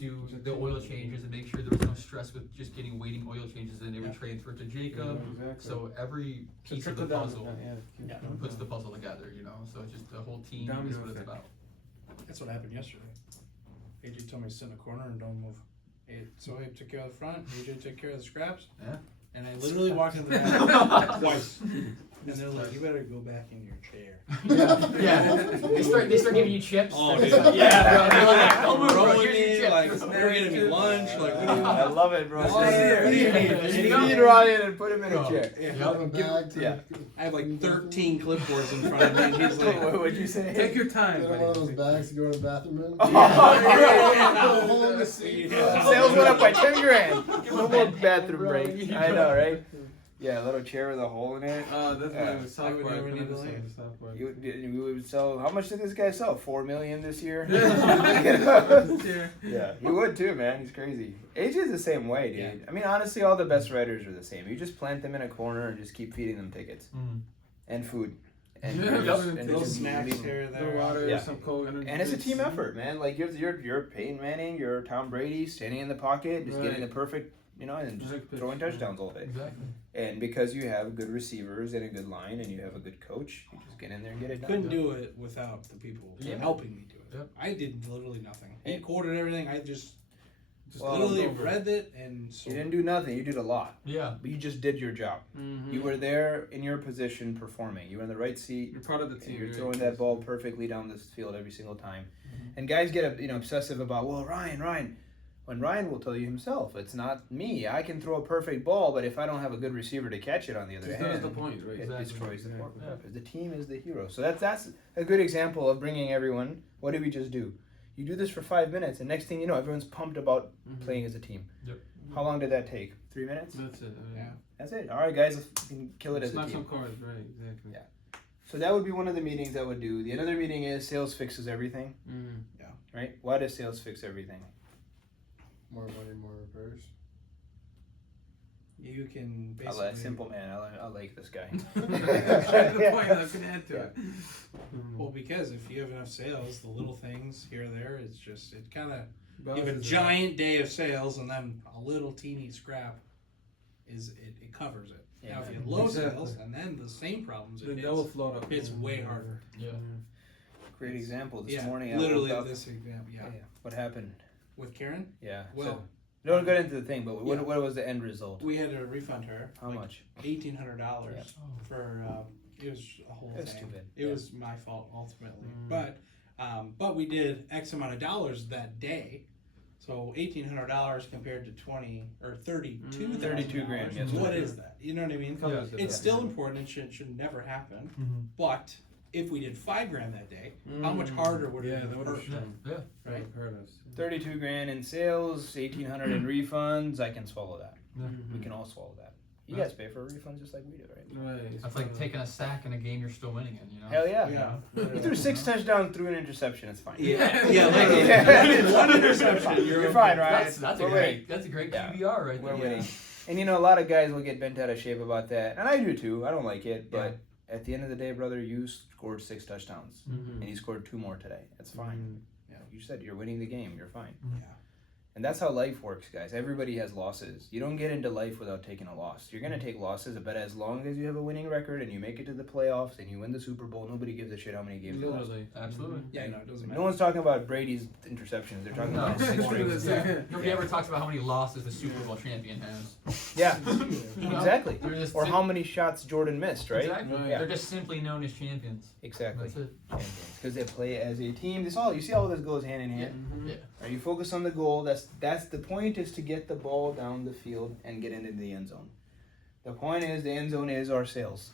do the oil changes and make sure there was no stress with just getting waiting oil changes, and they would transfer to Jacob. Exactly. So every So piece of the trickle down, puzzle yeah. puts the puzzle together, you know. So it's just the whole team Domino is what it's effect. about. That's what happened yesterday. AJ told me to sit in a corner and don't move. So I took care of the front, AJ took care of the scraps. Yeah. And I literally walked into the back twice. And they're like, you better go back in your chair. Yeah. They start giving you chips. Oh, They're dude. like, Yeah, bro. They're like, don't move, bro. Rolling Here's your in, chip. like, they're getting me lunch, like, what do you I love it, bro. Oh, yeah. What do you need? There you You go. need Ryan and put him in a Oh. chair. Yeah. Have a bag to yeah. I have like 13 clipboards in front of me, and he's like, What would you say? Take your time. get one of those bags to go to the bathroom in. Oh, Hold the seat. Sales went up by 10 grand. No more bathroom Bro, break. you I go. know, right? Yeah, a little chair with a hole in it. That's Yeah. why South I would Park. never need to 100% leave. South Park. We would sell. How much did this guy sell? 4 million this year. Yeah, he would too, man. He's crazy. AJ's the same way, dude. Yeah. I mean, honestly, all the best writers are the same. You just plant them in a corner and just keep feeding them tickets Mm. and food. And, Yeah, just- yep. and little just snacks leave 'em. here, The there. water, Yeah. some Coke, energy And it's a drinks. team effort, man. Like you're Peyton Manning, you're Tom Brady, standing in the pocket, just getting the Right. perfect, and just Perfect pitch, throwing yeah. touchdowns all day. Exactly. And because you have good receivers and a good line, and you have a good coach, you just get in there and get it done. Couldn't do it without the people Yeah. helping me do it. Yep. I did literally nothing. He Hey. quoted everything. I just Well, literally over. read it and so You didn't do nothing. You did a lot, Yeah. but you just did your job. Mhm. You were there in your position, performing. You were in the right seat. You're part of the And team. you're right? throwing that ball perfectly down the field every single time. Mhm. And guys get obsessive about, well, Ryan. When Ryan will tell you himself, it's not me. I can throw a perfect ball, but if I don't have a good receiver to catch it on the other That's hand, the point, right? it Exactly. destroys the Yeah. purpose. The team is the hero. So that's a good example of bringing everyone. What did we just do? You do this for 5 minutes, and next thing you know, everyone's pumped about Mhm. playing as a team. Yep. How long did that take? 3 minutes? That's it. Yeah. That's it. All right, guys, let's kill it as a Smack team. some cards, right? Exactly. Yeah. So that would be one of the meetings I would do. The another meeting is sales fixes everything, Mm. right? Why does sales fix everything? More money, more repairs. you can I basically like simple man. I like this guy. That's the point. I can add to it. Well, because if you have enough sales, the little things here or there, it's just it kind of you have a Balances it giant day of sales and then a little teeny scrap it covers it. Yeah, Now if you man. have low Exactly. sales and then the same problems, Then it that will hits. float up. it's way harder. Yeah. Great example. This Yeah, morning I literally woke up. this example. Yeah, What happened? with Karen. Yeah. Well, Don't get into the thing, but Yeah. what was the end result? we had to refund her. How much? $1,800 Yeah. for it was a whole That's thing. stupid. It Yeah. was my fault ultimately, Mm. but we did X amount of dollars that day. So $1,800 compared to 32 grand, Yes. yes. What is that? You know what I mean? Covers it. It's still important. It should never happen. Mm-hmm. But if we did $5,000 that day, how much Mm. harder would it Yeah, have that would have hurt? shown. Yeah. Right? Hurt us. 32 grand in sales, 1,800 in refunds. I can swallow that. Mhm. We can all swallow that. You guys pay for refunds just like we do, right? Right. it's That's like part of- taking a sack in a game you're still winning in, you know? Hell yeah. Yeah. You threw 6 touchdowns, threw an interception. It's fine. Yeah, Yeah, literally. Yeah. One interception. You're fine, right? That's a We're winning. great Yeah. QBR right We're there. winning. And a lot of guys will get bent out of shape about that, and I do too. I don't like it, but at the end of the day, brother, you scored 6 touchdowns, Mhm. and you scored 2 more today. That's fine. Yeah. You said you're winning the game. You're fine. Yeah. And that's how life works, guys. Everybody has losses. You don't get into life without taking a loss. You're going to take losses, but as long as you have a winning record and you make it to the playoffs and you win the Super Bowl, nobody gives a shit how many games you lost. Literally. Absolutely. Yeah, no, it doesn't matter. No one's talking about Brady's interceptions. They're talking No. about 6 Nobody rings. does. Nobody ever talks about how many losses the Super Bowl champion has. Yeah, You know? exactly. They're just Or how many shots Jordan missed, right? Exactly. Right. Yeah. They're just simply known as champions. Exactly. That's it. Because they play as a team. You see all this goes hand in hand. Mhm. Yeah. Right, you focus on the goal. That's the point, is to get the ball down the field and get into the end zone. The point is the end zone is our sales.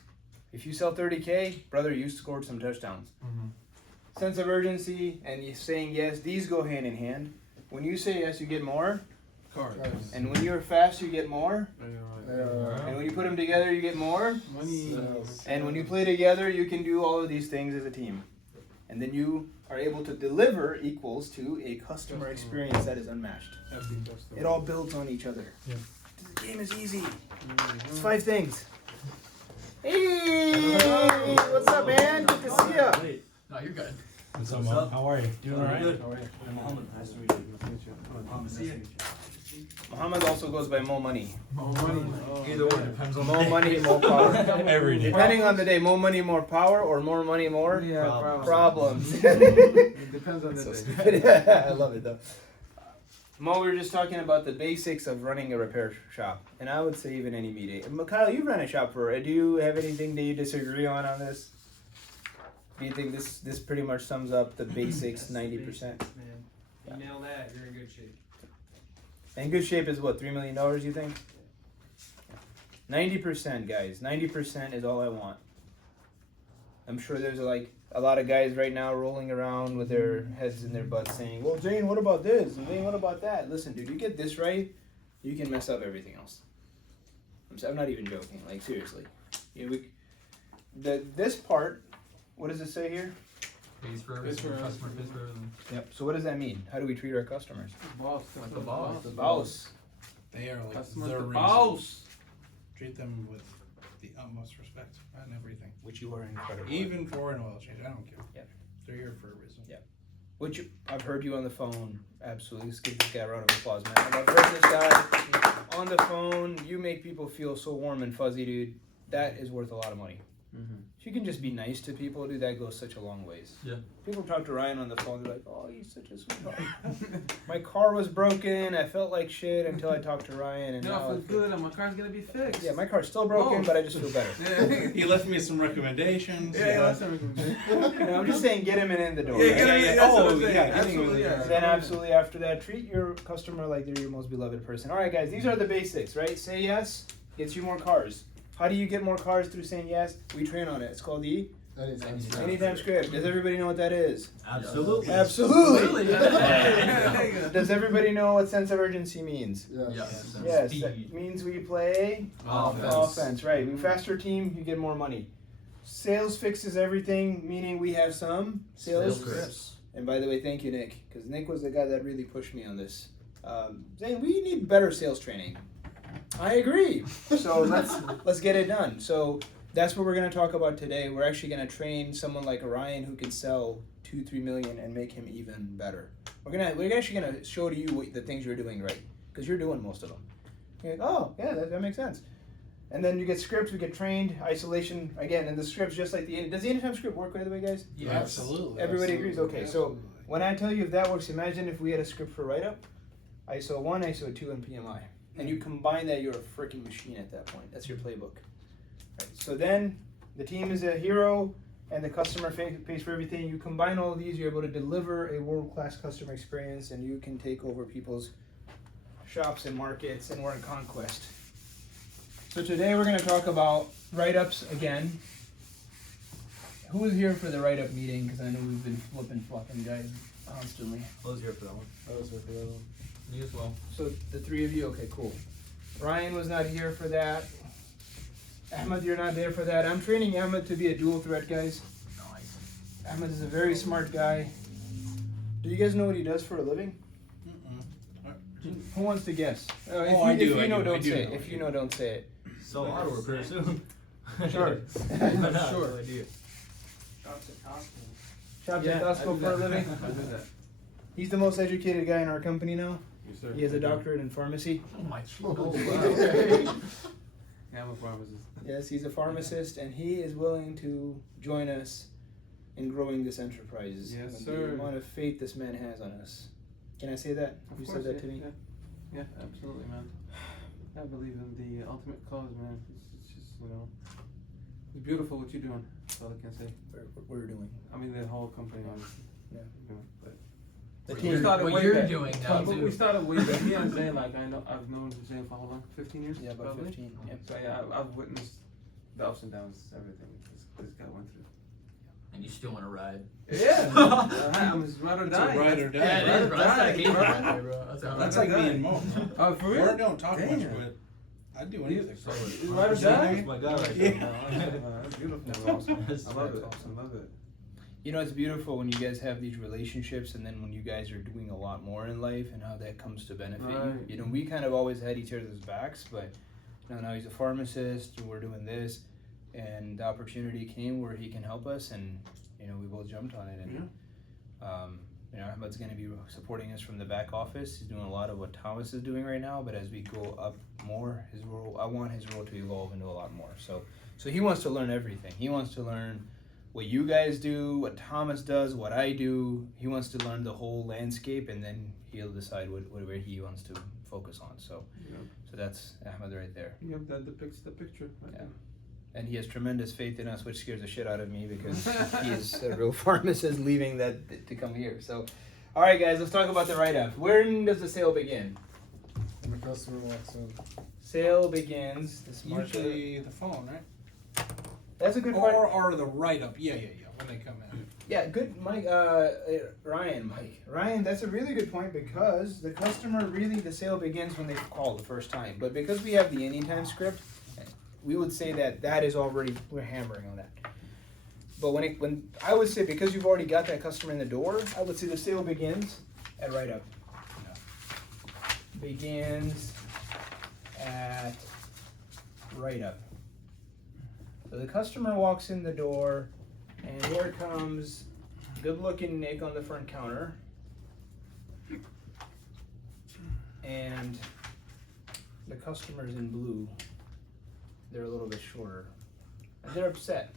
If you sell 30K, brother, you scored some touchdowns. Mhm. Sense of urgency and you saying yes, these go hand in hand. When you say yes, you get more, Cards. and when you're fast, you get more, Right. and when you put them together, you get more. Money. Sales. And when you play together, you can do all of these things as a team. And then you are able to deliver equals to a customer experience that is unmatched. Happy customer. It all builds on each other. Yeah. The game is easy. Mhm. It's 5 things. Hey, what's up, man? Good to see ya. No, you're good. What's up, Mo? How are you? Doing alright? I'm Muhammad. Nice to meet you. Muhammad, nice to meet you. Muhammad also goes by Mo Money. Either one depends on the Mo day. Money, Mo Power. Every day. Depending on the day, more money, more power, or more money, more Yeah, problems. It depends on the So day. stupid. I love it though. Mo, we were just talking about the basics of running a repair shop, and I would say even any meeting. Kyle, you ran a shop for. Do you have anything that you disagree on this? Do you think this pretty much sums up the basics 90%? Man, you nail that, you're in good shape. And good shape is what, $3 million? You think? 90%, guys. 90% is all I want. I'm sure there's like a lot of guys right now rolling around with their heads in their butts saying, well, Zane, what about this? And Zane, what about that? Listen, dude, you get this right, you can mess up everything else. I'm not even joking. Like, seriously. This part, what does it say here? Pays for Pays for everything, us. customer pays for everything. Yep. So what does that mean? How do we treat our customers? Boss. Like the boss. The boss. They are like Customer's the the reason. boss. Treat them with the utmost respect and everything. Which you are incredible. Even for an oil change, I don't care. Yeah. They're here for a reason. Yeah. Which I've heard you on the phone. Absolutely. Let's give this guy a round of applause, man. I've heard this guy on the phone. You make people feel so warm and fuzzy, dude. That is worth a lot of money. If you can just be nice to people, dude, that goes such a long ways. Yeah. People talk to Ryan on the phone. They're like, "Oh, he's such a sweetheart." My car was broken. I felt like shit until I talked to Ryan, and No, now I feel good and my car's gonna be fixed. yeah, my car's still broken, Oh. but I just feel better. Yeah, He left me some recommendations. yeah, that's everything. You know, I'm just saying, get him in the door. Yeah, right? get him in, that's what I'm saying. getting Absolutely, with it. yeah. Then absolutely after that, treat your customer like they're your most beloved person. All right, guys, these are the basics, right? Say yes gets you more cars. How do you get more cars through saying yes? We train on it. It's called the Anytime Script. Does everybody know what that is? Absolutely. Absolutely. Yeah. Does everybody know what sense of urgency means? Yes. Yes, Speed. that means we play Offense. offense, right? We faster team, you get more money. Sales fixes everything, meaning we have some sales. scripts. And by the way, thank you, Nick, because Nick was the guy that really pushed me on this. Zane, we need better sales training. I agree. So let's get it done. So that's what we're going to talk about today. We're actually going to train someone like Orion who can sell 2-3 million and make him even better. We're actually going to show to you what the things you're doing right, because you're doing most of them. You're like, oh yeah, that makes sense. And then you get scripts. We get trained. Isolation again, and the scripts just like does the anytime script work by the way, guys? Yeah, absolutely. Everybody agrees. Okay, so when I tell you if that works, imagine if we had a script for write up, ISO 1, ISO 2, and PMI. And you combine that, you're a freaking machine at that point. That's your playbook. Right. So then the team is a hero and the customer pays for everything. You combine all of these, you're able to deliver a world-class customer experience, and you can take over people's shops and markets, and we're in conquest. So today we're going to talk about write-ups again. Who was here for the write-up meeting? Because I know we've been flopping guys constantly. I was here for that one. Me as well. So the three of you, okay, cool. Ryan was not here for that. Ahmed, you're not there for that. I'm training Ahmed to be a dual threat, guys. Nice. Ahmed is a very smart guy. Do you guys know what he does for a living? Who wants to guess? If I you do know, know, don't say it. If you know, don't say it. So auto repair soon. Sure. Sure. Shops at Costco. Shops Yeah, at I Costco do for a that. living. I do that. He's the most educated guy in our company now. Yes, sir. He has a doctorate in pharmacy. Oh my Oh, Jesus. wow. Yeah, I'm a pharmacist. Yes, he's a pharmacist, and he is willing to join us in growing this enterprise. Yes, With sir. The amount of faith this man has on us. Can I say that? Of You course, said that yeah, to me. Yeah, absolutely, man. I believe in the ultimate cause, man. It's just, it's beautiful what you're doing. That's all I can say. What we're doing. I mean, the whole company, honestly. Yeah. But The What team you're- started what way you're back. doing now But too. we started way back. Me and Zane, like I've known Zane for how long? 15 years. Yeah, about probably? 15. Yep. So yeah, I've witnessed the ups and downs, everything this guy went through. And you still want to ride. Yeah, I'm his ride or It's a die. ride or die. Yeah, it is, bro. That's Die, dedication bro. right there, bro. That's how That's Ride like or me die. and Mo. Oh, for real? Or don't talk much, Damn. but I'd do anything. So, is ride or die? My guy right Yeah. there. That's beautiful. That's bro. awesome. I love it. I love it. You know, it's beautiful when you guys have these relationships, and then when you guys are doing a lot more in life, and how that comes to benefit you. Right. You know, we kind of always had each other's backs, but now he's a pharmacist, and we're doing this, and the opportunity came where he can help us, and you know, we both jumped on it, and Yeah. You know, Ahmed's going to be supporting us from the back office. He's doing a lot of what Thomas is doing right now, but as we go up more, his role, I want his role to evolve into a lot more. So he wants to learn everything. He wants to learn what you guys do, what Thomas does, what I do. He wants to learn the whole landscape, and then he'll decide where he wants to focus on. So that's Ahmed right there. Yep, that depicts the picture. Right Yeah. there. And he has tremendous faith in us, which scares the shit out of me because he is a real pharmacist leaving that to come here. So, all right, guys, let's talk about the write-up. When does the sale begin? When the customer walks in. Sale begins this March. Usually the phone, right? That's a good part. Or the write-up. Yeah, when they come in. Yeah, good, Mike. Ryan, that's a really good point because the customer the sale begins when they call the first time. But because we have the anytime script, we would say that is already, we're hammering on that. But when I would say, because you've already got that customer in the door, I would say the sale begins at write-up. Begins at write-up. So the customer walks in the door, and here comes good-looking Nick on the front counter. And the customer's in blue. They're a little bit shorter. And they're upset.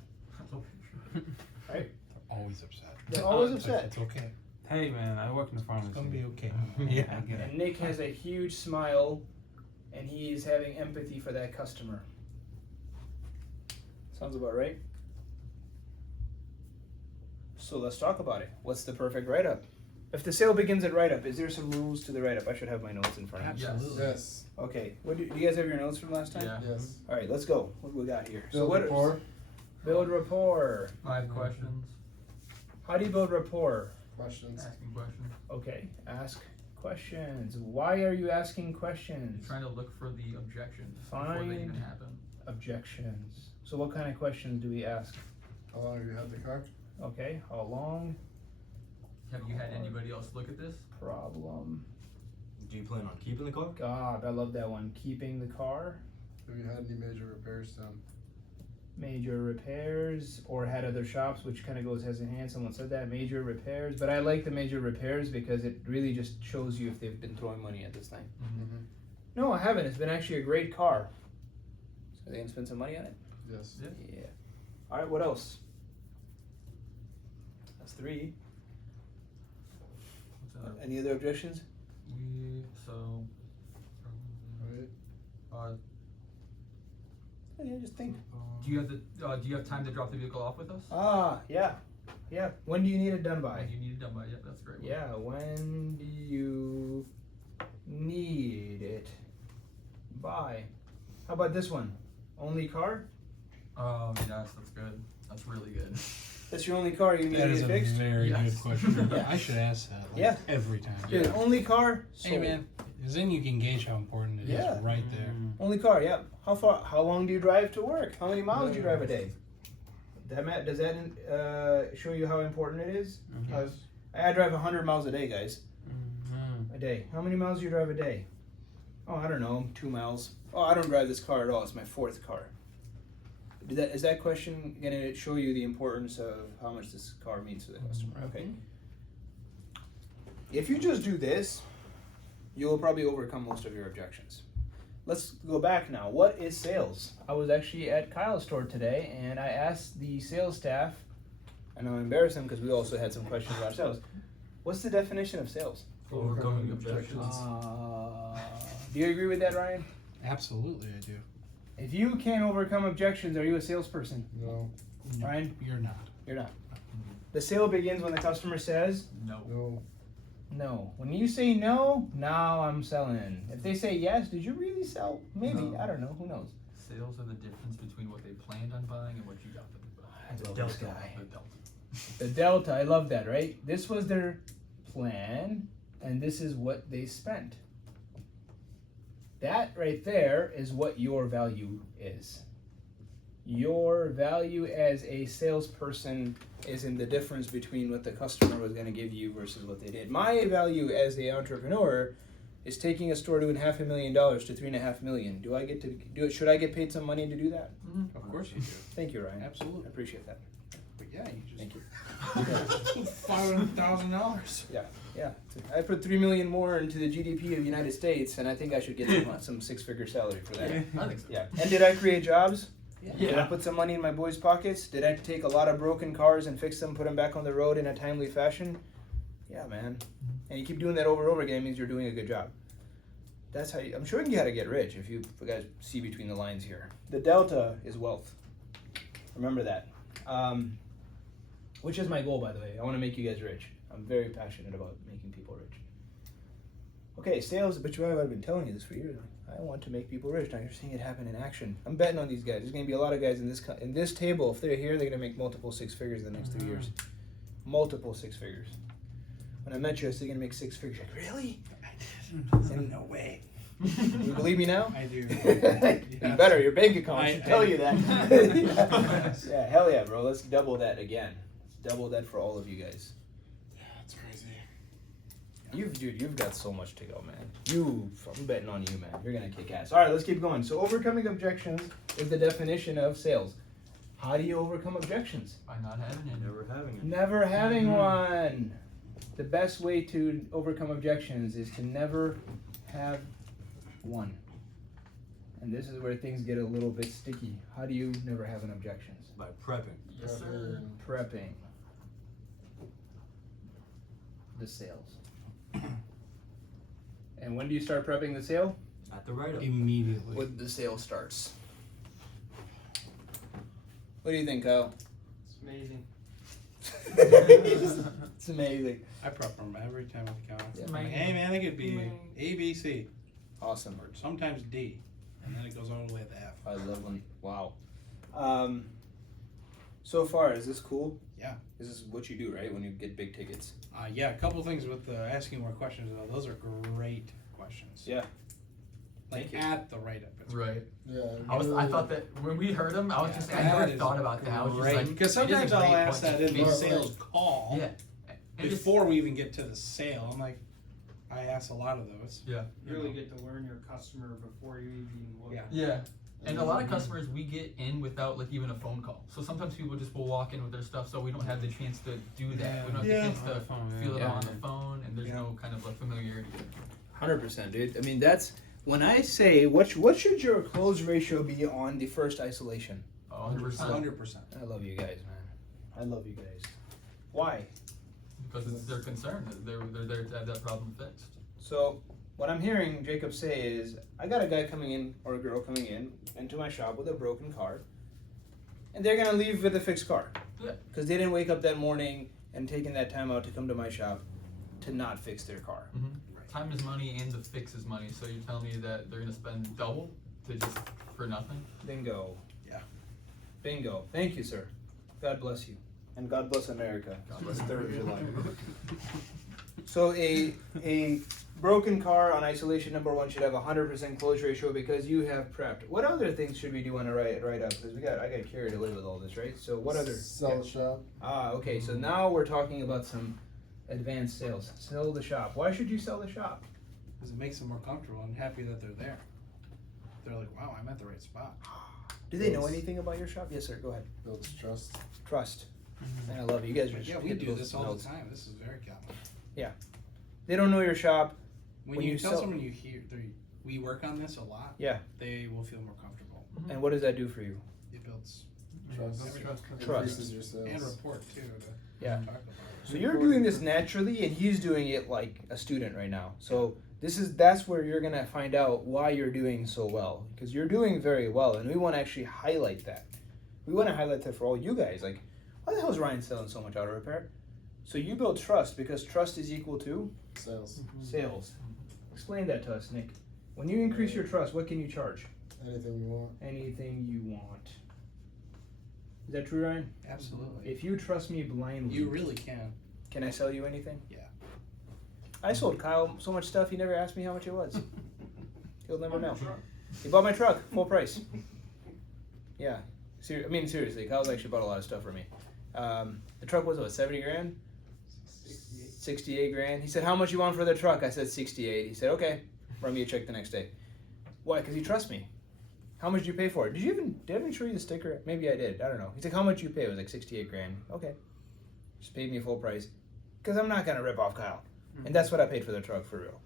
Right? Always upset. They're always upset. It's okay. Hey man, I work in the pharmacy. It's gonna be okay. Yeah, I get it. And Nick has a huge smile, and he's having empathy for that customer. Sounds about right. So let's talk about it. What's the perfect write-up? If the sale begins at write-up, is there some rules to the write-up? I should have my notes in front of me. Absolutely. Yes. Okay. What do you guys have your notes from last time? Yeah. Yes. All right, let's go. What do we got here? Build what rapport. Build rapport. 5 questions. How do you build rapport? Questions. Asking questions. Okay, ask questions. Why are you asking questions? Trying to look for the objections before they Find- even happen. Objections. So what kind of questions do we ask? How long have you had the car? Okay, how long? Have you had anybody else look at this? Problem. Do you plan on keeping the car? God, I love that one. Keeping the car. Have you had any major repairs done? Major repairs, or had other shops, which kind of goes hand in hand. Someone said that, major repairs. But I like the major repairs because it really just shows you if they've been throwing money at this thing. Mm-hmm. No, I haven't. It's been actually a great car. So are they gonna spend some money on it? Yes. Yeah. All right, what else? That's 3. What's that? Any other objections? Right. Yeah, just think. Do you have time to drop the vehicle off with us? Yeah. When do you need it done by? When you need it done by? Yep, that's a great. One. Yeah, when do you need it by? How about this one? Only car? Yes, that's good. That's really good. That's your only car you need That to is get a fixed? very Yes. good question. Yeah. I should ask that Yeah. every time. Dude, only car? Hey Sold. man, because then you can gauge how important it is Yeah. right there. Only car, yeah. How long do you drive to work? How many miles do you drive a day? Does that show you how important it is? Yes. I drive 100 miles a day, guys. Mm-hmm. A day. How many miles do you drive a day? Oh, I don't know, 2 miles. Oh, I don't drive this car at all. It's my 4th car. Is that question going to show you the importance of how much this car means to the customer? Okay. If you just do this, you'll probably overcome most of your objections. Let's go back now. What is sales? I was actually at Kyle's store today, and I asked the sales staff, and I'm embarrassed them because we also had some questions ourselves. What's the definition of sales? Overcoming objections. Do you agree with that, Ryan? Absolutely, I do. If you can't overcome objections, are you a salesperson? No. Ryan? You're not. You're not. The sale begins when the customer says No. No. no. When you say no, now I'm selling. If they say yes, did you really sell? Maybe. No. I don't know. Who knows? Sales are the difference between what they planned on buying and what you got them to buy. I love this guy. The delta. The delta, I love that, right? This was their plan, and this is what they spent. That right there is what your value is. Your value as a salesperson is in the difference between what the customer was going to give you versus what they did. My value as the entrepreneur is taking a store doing $500,000 to $3.5 million. Do I get to do it? Should I get paid some money to do that? Of course you do. Thank you, Ryan. Absolutely. I appreciate that. But yeah, you just Thank you. $500,000. Yeah. I put $3 million more into the GDP of the United States, and I think I should get some six-figure salary for that. I think so. Yeah. And did I create jobs? Did I Yeah. put some money in my boys' pockets? Did I take a lot of broken cars and fix them, put them back on the road in a timely fashion? Yeah, man. And you keep doing that over and over again, it means you're doing a good job. That's how I'm showing you how to get rich, if you guys see between the lines here. The delta is wealth. Remember that. Which is my goal, by the way. I want to make you guys rich. I'm very passionate about making people rich. Okay, sales, but I've been telling you this for years. I want to make people rich. Now you're seeing it happen in action. I'm betting on these guys. There's going to be a lot of guys in this table. If they're here, they're going to make multiple six figures in the next 3 years. Multiple six figures. When I met you, I said you're going to make six figures. You're like, really? No way. You believe me now? I do. You better. Your bank account should tell you that. Yeah, hell yeah, bro. Let's double that again. Let's double that for all of you guys. Yeah, it's crazy. You've got so much to go, man. I'm betting on you, man. You're gonna kick ass. All right, let's keep going. So overcoming objections is the definition of sales. How do you overcome objections? By not having it. Never having it. Never having one. The best way to overcome objections is to never have one. And this is where things get a little bit sticky. How do you never have an objections? By prepping. Yes, sir. Prepping the sales. And when do you start prepping the sale? At the write-up. Immediately. When the sale starts. What do you think, Kyle? It's amazing. It's amazing. I prep them every time at the counter. Yeah. I'm like, hey man, it could be A, B, C, Awesome. or sometimes D, and then it goes all the way to F. I love when. Wow. So far, is this cool? Yeah. This is what you do, right? When you get big tickets. Yeah, a couple things with asking more questions though. Those are great questions. Yeah. Like Thank you. at the write-up. It's Right. Yeah. I thought that when we heard him, I was just, I That never is thought about that. I was just great. like, Because it is a sometimes I'll great ask point that to in the make. sales call Yeah. And just- before we even get to the sale. I'm like, I ask a lot of those. Yeah. You really get to learn your customer before you even look. Yeah. Yeah. And a lot of customers, we get in without like even a phone call. So sometimes people just will walk in with their stuff, so we don't have the chance to do that. We don't have Yeah. the chance to feel it Yeah. on the phone, and there's no kind of like familiarity. 100%, dude. I mean, that's when I say what should your close ratio be on the first isolation? 100%. 100%. I love you guys, man. I love you guys. Why? Because it's their concern. They're there to have that problem fixed. So what I'm hearing Jacob say is, I got a guy coming in or a girl coming in into my shop with a broken car, and they're gonna leave with a fixed car. Yeah. Because they didn't wake up that morning and taking that time out to come to my shop to not fix their car. Time is money, and the fix is money. So you're telling me that they're gonna spend double to just for nothing? Bingo. Yeah. Bingo. Thank you, sir. God bless you. And God bless America. God bless It's 3rd of July. So a broken car on isolation number 1 should have 100% close ratio because you have prepped. What other things should we do on a write up? Because I got carried away with all this, right? So what other? Sell the shop. Okay. So now we're talking about some advanced sales. Sell the shop. Why should you sell the shop? Because it makes them more comfortable and happy that they're there. They're like, wow, I'm at the right spot. Do they know anything about your shop? Yes, sir. Go ahead. Builds trust. Trust. And I love you. You guys are But just yeah, we get do those this all notes. the time. This is very common. They don't know your shop. When When you you tell sell- someone you hear, we work on this a lot. Yeah. They will feel more comfortable. And what does that do for you? It builds Trust. Trust. Increases your sales. and rapport too. To Yeah. talk about it. So you're doing this naturally, and he's doing it like a student right now. So that's where you're gonna find out why you're doing so well, because you're doing very well, and we want to actually highlight that. We want to highlight that for all you guys. Like, why the hell is Ryan selling so much auto repair? So you build trust because trust is equal to Sales. sales. Explain that to us, Nick. When you increase your trust, what can you charge? Anything you want. Anything you want. Is that true, Ryan? Absolutely. If you trust me blindly, You really can. can I sell you anything? Yeah. I sold Kyle so much stuff, he never asked me how much it was. He'll never know. He bought my truck, full price. Yeah. Seriously, Kyle's actually bought a lot of stuff for me. The truck was, what, 70 grand? 68 grand. He said, how much you want for the truck? I said 68. He said, okay, run me a check the next day. Why? Because he trusts me. How much did you pay for it? Did I even show you the sticker? Maybe I did. I don't know. He's like, how much you pay? It was like 68 grand. Okay. Just pay me full price, because I'm not gonna rip off Kyle, and that's what I paid for the truck for real.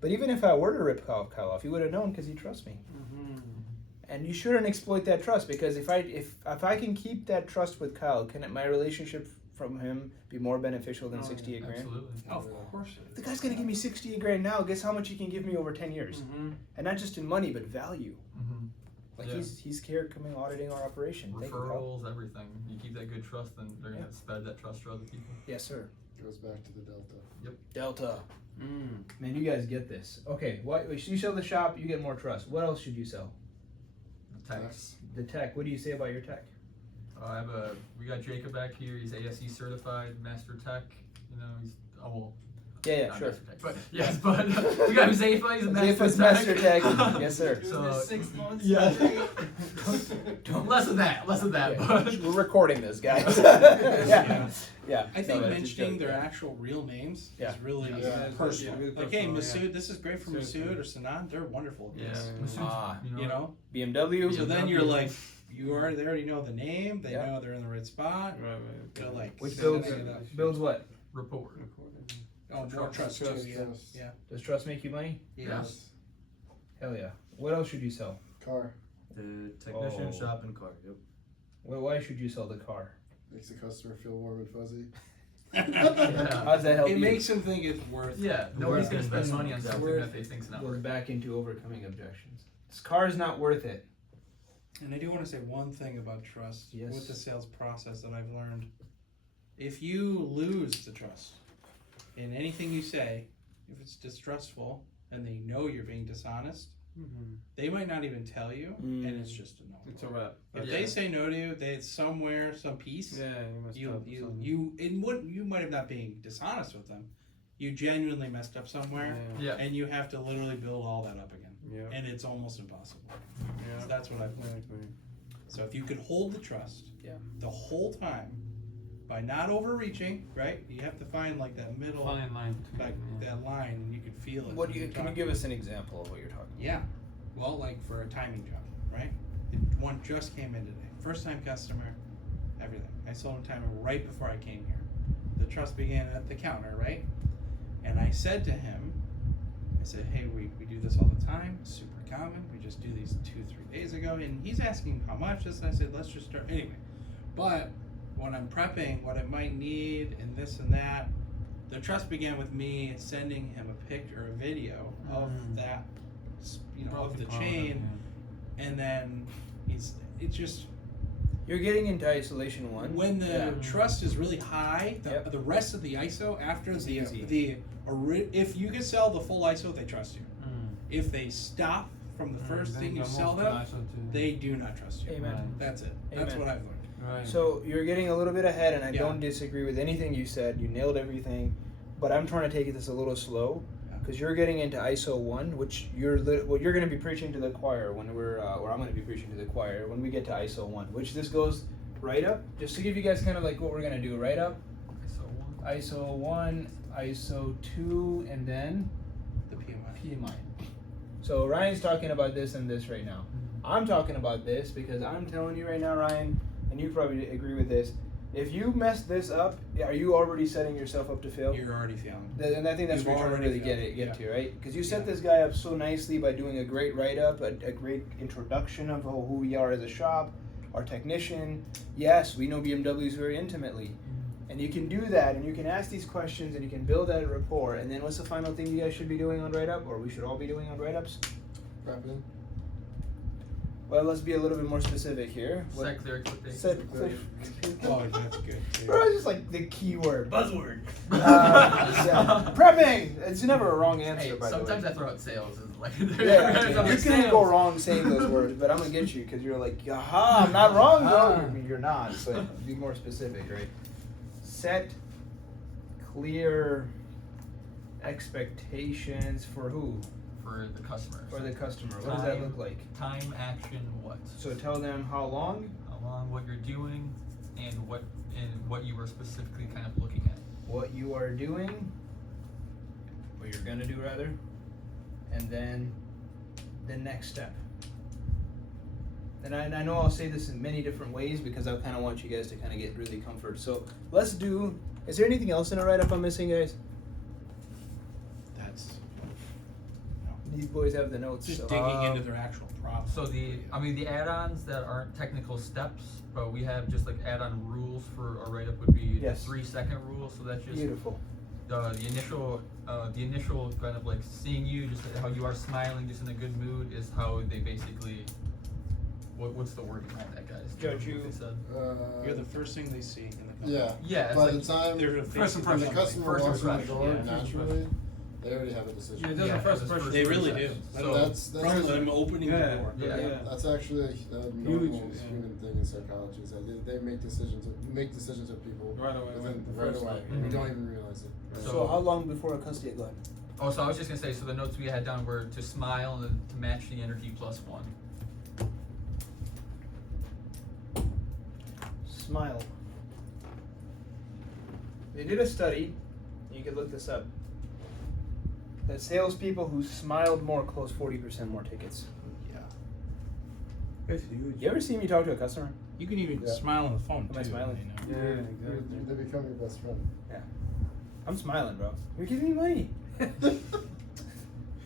But even if I were to rip Kyle off, he would have known because he trusts me. Mm-hmm. And you shouldn't exploit that trust, because if I can keep that trust with Kyle, can my relationship from him be more beneficial than Oh, yeah, 68 grand? Absolutely. Oh, of course it is. The guy's gonna give me 68 grand now. Guess how much he can give me over 10 years, Mm-hmm. and not just in money but value. Mm-hmm. Like Yeah. he's here coming auditing our operation. Thank you, Kyle. Referrals, everything. You keep that good trust, then they're gonna spread that trust to other people. Yes, sir. Goes back to the Delta. Delta. Mm. Man, you guys get this. Okay, you sell the shop, you get more trust. What else should you sell? Tax. The tech. What do you say about your tech? We got Jacob back here. He's ASE certified, master tech. You know, he's Yeah, not sure. master tech, but yes, but we got Zayfa. He's a master Zayfa's tech. master tech. Yes, sir. So 6 months. yeah. Don't- less of that. Yeah, But we're recording this, guys. yeah. Yeah. I think No, that's just mentioning joke, their yeah. actual real names Yeah. is really Yeah. personal. Yeah. Like, hey, Personal, Masood, this is great for Seriously. Masood or Sanan. They're wonderful. yeah, kids. Masood's, Ah, You know? BMW. So then you're BMW. like, they already know the name, they Yeah. know they're in the right spot. Right, right. They're like, Which setting builds it up. builds what? rapport. Oh, more trust too, Trust, yeah. trust. Yeah. Does trust make you money? Yes. Hell yeah. What else should you sell? Car The technician, Oh. shop, and car. Yep. Why should you sell the car? makes the customer feel warm and fuzzy. Yeah. How does that help It you? makes them think it's worth Yeah. Nobody's gonna spend Worth- money on something worth- that they think's not Goes worth. back into overcoming objections. This car is not worth it. And I do want to say one thing about trust Yes. with the sales process that I've learned. If you lose the trust in anything you say, if it's distrustful and they know you're being dishonest, Mm-hmm. they might not even tell you, and it's just a no. It's a wrap. If Yeah. they say no to you, they somewhere, some piece, Yeah, you must you have you some- you in what you might have not being dishonest with them, you genuinely messed up somewhere, Yeah. and you have to literally build all that up again, Yeah. and it's almost impossible. Yeah. So that's what I've learned. Exactly. So if you could hold the trust, Yeah. the whole time, by not overreaching, right? You have to find like that middle, Fine line. like that line, and you can feel it. What when do you? you're Can you talking. give us an example of what you're talking about? Yeah. Well, like for a timing job, right? One just came in today. First time customer, everything. I sold him timer right before I came here. The trust began at the counter, right? And I said to him, I said, hey, we do this all the time. It's super common. We just do these 2-3 days ago. And he's asking how much this, and I said, let's just start. Anyway, but when I'm prepping what it might need and this and that, the trust began with me sending him a picture or a video of that, of the chain, and then it's just You're getting into isolation one. when the Yeah. trust is really high, Yep. the rest of the ISO after It's easy. if you can sell the full ISO, they trust you. Mm. If they stop from the first thing you sell them, they do not trust you. Amen. That's it. That's Amen. what I've learned. Right. So you're getting a little bit ahead, and I Yeah. don't disagree with anything you said. You nailed everything, but I'm trying to take this a little slow Yeah. because you're getting into ISO 1, which you're going to be preaching to the choir when we're, or I'm going to be preaching to the choir when we get to ISO 1, which this goes right up. Just to give you guys kind of like what we're going to do, right up, So one. ISO 1, ISO 2, and then The PMI. PMI. So Ryan's talking about this and this right now. I'm talking about this because I'm telling you right now, Ryan, and you probably agree with this. If you mess this up, are you already setting yourself up to fail? You're already failing. And I think that's You've what you're trying to already really failed. get to, right? Because you set Yeah. this guy up so nicely by doing a great write-up, a great introduction of who we are as a shop, our technician. Yes, we know BMWs very intimately. And you can do that, and you can ask these questions, and you can build that rapport. And then what's the final thing you guys should be doing on write-up, or we should all be doing on write-ups? Wrap in. Well, let's be a little bit more specific here. Set clear expectations. Set Oh, that's good. Too. Bro, it's just like the key word, buzzword. Yeah. Prepping. It's never a wrong answer, Hey, by sometimes the way. I throw out sales. Is like, Yeah, I'm you like, can sales. go wrong saying those words, but I'm gonna get you because you're like, aha, I'm not wrong though. I mean, you're not, but be more specific, right? Set clear expectations for who? For the customer. For the customer. What does that look like? Time, action, what? So tell them how long, How long, what you're doing, and what you were specifically kind of looking at. what you are doing, what you're gonna do rather, and then the next step. and I know I'll say this in many different ways because I kind of want you guys to kind of get really comfort. So let's do. Is there anything else in a write-up I'm missing, guys? That's These boys have the notes. just so. digging into their actual problem. So the add-ons that aren't technical steps, but we have just like add-on rules for a write-up would be Yes. the 3-second rule. So that's just Beautiful. the initial kind of like seeing you, just how you are smiling, just in a good mood, is how they basically. What's the word behind that, guys? Judge What you. they said? You're the first thing they see in the company. Yeah. Yeah, it's By like the time They're the First face when the of customer First walks in the impression, door, yeah. naturally, they already have a decision. Yeah, it doesn't Yeah, first it's person. first They really do. impression. So So that's from them opening the Yeah. door. Yeah. That's actually a normal Huge, human thing in psychology. Is that they make decisions with people Right away, within, the right first away. one. We don't even realize it. So how long before a custody go ahead? Oh, so I was just gonna say, so the notes we had down were to smile and then to match the energy +1. Smile. They did a study, you could look this up, that salespeople who smiled more closed 40% more tickets. Yeah. It's huge. You ever see me talk to a customer? You can even Yeah. smile on the phone Am I too. smiling? You know? Yeah, You- exactly. They become your best friend. I'm smiling, bro. You're giving me money.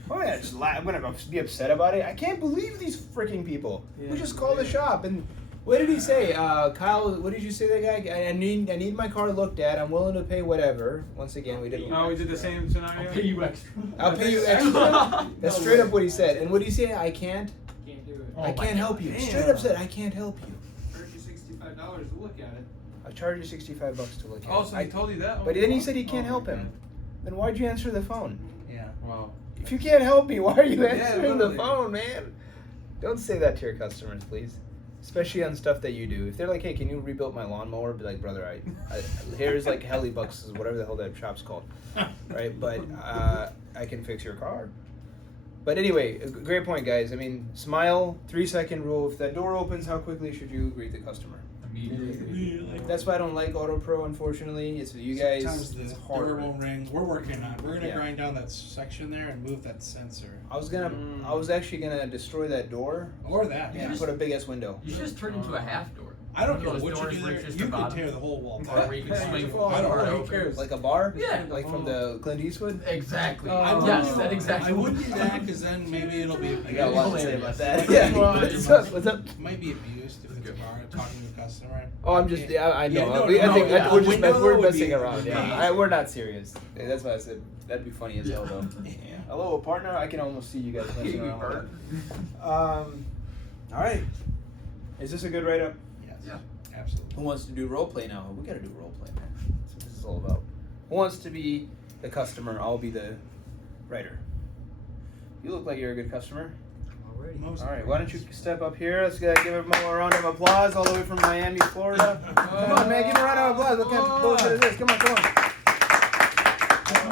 Oh yeah, just I'm gonna be upset about it. I can't believe these freaking people who Yeah. just called the shop and what did he say? Kyle, what did you say that guy? I need my car looked at. I'm willing to pay whatever. Once again, we did. Oh, we did the same scenario. I'll pay you extra. I'll pay you extra. That's straight up what he said. And what did he say? I can't. Can't do it. Oh I my can't help God. you. Damn. Straight up said I can't help you. Charge you $65 to look at it. I'll charge you $65 to look at. Oh, it. so he told you that? But then he said he can't Oh, help my him. God. Then why'd you answer the phone? Yeah. Wow. If you can't help me, why are you Yeah, answering the literally. phone, man? Don't say that to your customers, please. Especially on stuff that you do. If they're like, "Hey, can you rebuild my lawnmower?" Be like, "Brother, I here's like Hellybucks, whatever the hell that shop's called, right? But I can fix your car." But anyway, a great point, guys. I mean, smile, 3-second rule. If that door opens, how quickly should you greet the customer? Immediately. That's why I don't like Auto Pro, unfortunately. It's you guys. Sometimes the it's door harder. won't ring. We're working on it. We're gonna Yeah. grind down that section there and move that sensor. I was actually gonna destroy that door Or that. You and just- put a big ass window. You should just turn into a half door. I don't care Those what you doors do where there. it's just You the could bottom. tear the whole wall Or down. where you can Hey, swing fall I don't part know. Who open. cares? Like a bar? Yeah. Like from the Clint Eastwood? Exactly. Oh. Yes, that exactly. I wouldn't do that because then maybe it'll be I got a lot to say Hilarious. about that. Yeah. Yeah. What's up? What's up? It might be abused if it's a bar talking to a customer. Oh, I'm just, yeah, I know. Yeah, no, I no, think yeah. we're just Window we're would be messing around. Yeah, amazing. we're not serious. Yeah, that's why I said that'd be funny as hell though. Yeah. Hello, partner. I can almost see you guys messing around. Bert. with that. All right. Is this a good write-up? Yes. Yeah. Absolutely. Who wants to do role play now? We gotta do role play, man. That's what this is all about. Who wants to be the customer? I'll be the writer. You look like you're a good customer. Most All right, why don't you step up here? Let's give him a round of applause all the way from Miami, Florida. Come on, man, give him a round of applause. What kind of bullshit is this? Come on, come on.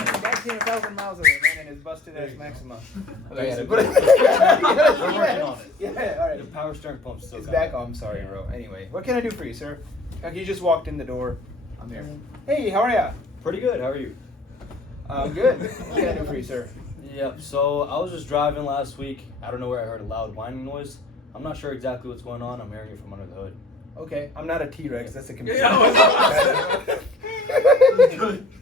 The guy came 1,000 miles away, man, in his busted ass Maxima. Thanks. Yeah, We're working on it. Yeah, all right. The power steering pump's still It's coming. back. Oh, I'm sorry, bro. Anyway, what can I do for you, sir? You just walked in the door. I'm here. Hey, how are ya? Pretty good. How are you? Good. What can I do for you, sir? Yep. So I was just driving last week. Out of nowhere, I heard a loud whining noise. I'm not sure exactly what's going on. I'm hearing it from under the hood. Okay, I'm not a T-Rex. That's a computer.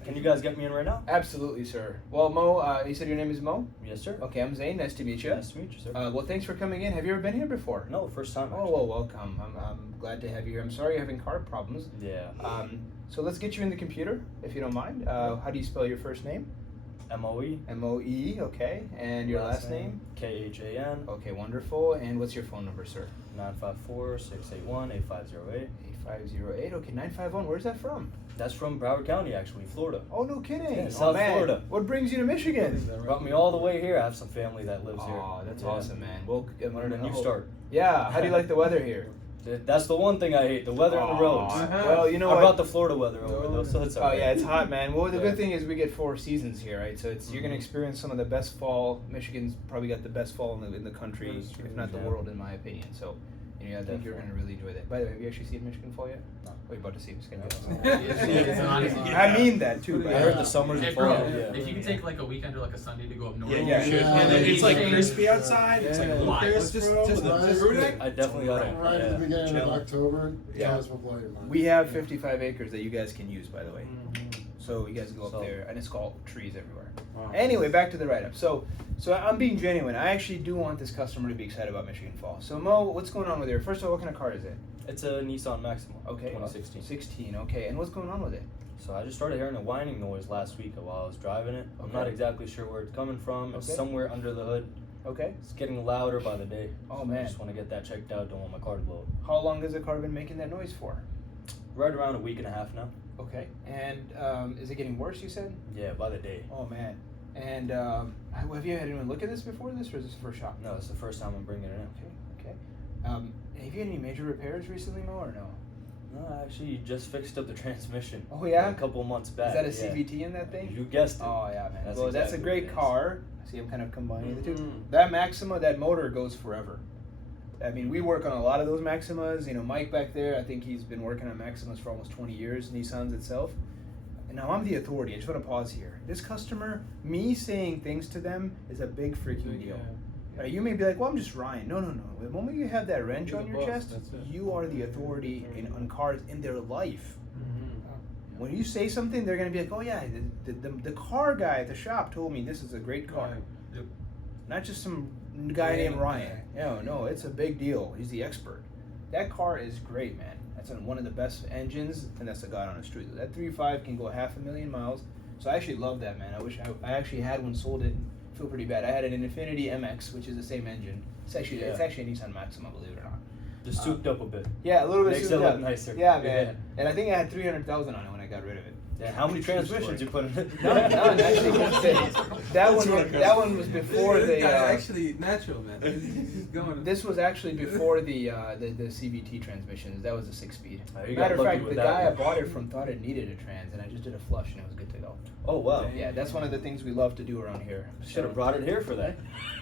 Can you guys get me in right now? Absolutely, sir. Well, Mo, you said your name is Mo? Yes, sir. Okay, I'm Zane. Nice to meet you. Nice to meet you, sir. Well, thanks for coming in. Have you ever been here before? No, first time. Oh, Actually. well, welcome. I'm glad to have you here. I'm sorry you're having car problems. Yeah. So let's get you in the computer, if you don't mind. How do you spell your first name? MOE. M-O-E, okay. And your last name? KHAN. Okay, wonderful. And what's your phone number, sir? 954-681-8508. 8508. Okay, 951. Where's that from? That's from Broward County, actually, Florida. Oh, no kidding. Yeah, Oh, South man. Florida. What brings you to Michigan? Brought me all the way here. I have some family that lives here. Oh, that's Yeah. awesome, man. Well, Wanted a new start. Yeah. How do you like the weather here? That's the one thing I hate, the weather and the roads. Well, you know I what? brought the Florida weather over though, so it's Oh alright. yeah, it's hot, man. Well, the Yeah. good thing is we get 4 seasons here, right? So it's you're gonna Mhm. experience some of the best fall. Michigan's probably got the best fall in the country, That's true. if not the Yeah. world, in my opinion. So And I think you're gonna really enjoy that. By the way, have you actually seen Michigan Fall yet? No. Oh, you're about to see Michigan It's honestly- I mean that too. I heard the summers Hey, in bro, fall. Yeah. if you can take like a weekend or like a Sunday to go up north, Yeah, Yeah. you should. Yeah. And then it's like Yeah. crispy outside. It's like Yeah. a little Why? crisp, Just- bro. just- with a- just root it. I definitely got it. Right at the beginning of Chill. October, Yeah. Thomas will blow your mind. We have 55 acres that you guys can use, by the way. Mhm. So you guys go up So- there, and it's called trees everywhere. Wow. Anyway, back to the write-up. So I'm being genuine. I actually do want this customer to be excited about Michigan Fall. So Mo, what's going on with it? First of all, what kind of car is it? It's a Nissan Maxima. Okay, 2016. 16. Okay, and what's going on with it? So I just started hearing a whining noise last week while I was driving it. I'm Okay. not exactly sure where it's coming from. It's Okay. somewhere under the hood. Okay. It's getting louder by the day. Oh, So man. I just want to get that checked out. Don't want my car to blow. How long has the car been making that noise for? Right around a week and a half now. Okay. And is it getting worse? You said. Yeah, by the day. Oh man. And have you had anyone look at this before this, or is this the first shop? No, it's the first time I'm bringing it in. Okay. Okay. Have you had any major repairs recently, Mo, or no? No, I actually just fixed up the transmission. Oh, yeah? A couple months back. Is that a yeah. CVT in that thing? You guessed it. Oh yeah, man. That's Well, that's a exactly great what it is. car. See, I'm kind of combining the two. Mhm. That Maxima, that motor goes forever. I mean, we work on a lot of those Maximas. You know, Mike back there, I think he's been working on Maximas for almost 20 years, Nissan's itself. And now I'm the authority. I just want to pause here. This customer, me saying things to them is a big freaking deal. You may be like, well, I'm just Ryan. No. The moment you have that wrench You're on the your boss, chest, that's it. you are the authority on cars in their life. Mhm. When you say something, they're going to be like, oh yeah, the car guy at the shop told me this is a great car. Right. Yep. Not just some guy named Random Ryan. No, it's a big deal. He's the expert. That car is great, man. That's one of the best engines, and that's the God on the street. That 3.5 can go 500,000 miles. So I actually love that, man. I wish I actually had one, sold it. Feel pretty bad. I had an Infiniti MX, which is the same engine. It's actually a Nissan Maxima, believe it or not. Just souped up a bit. Yeah, a little bit Makes souped it look up. nicer. Yeah, man. Yeah. And I think I had 300,000 on it when I got rid of it. Yeah, how many True transmissions you story. put in it? None, actually. That one was before This the. guy's actually natural, man. He's going. This was actually before the CVT transmissions. That was a 6-speed. You got Matter of lucky fact, with the that guy I one. bought it from thought it needed a trans, and I just did a flush, and it was good to go. Oh wow. Yeah, that's one of the things we love to do around here. Should have brought it here for that.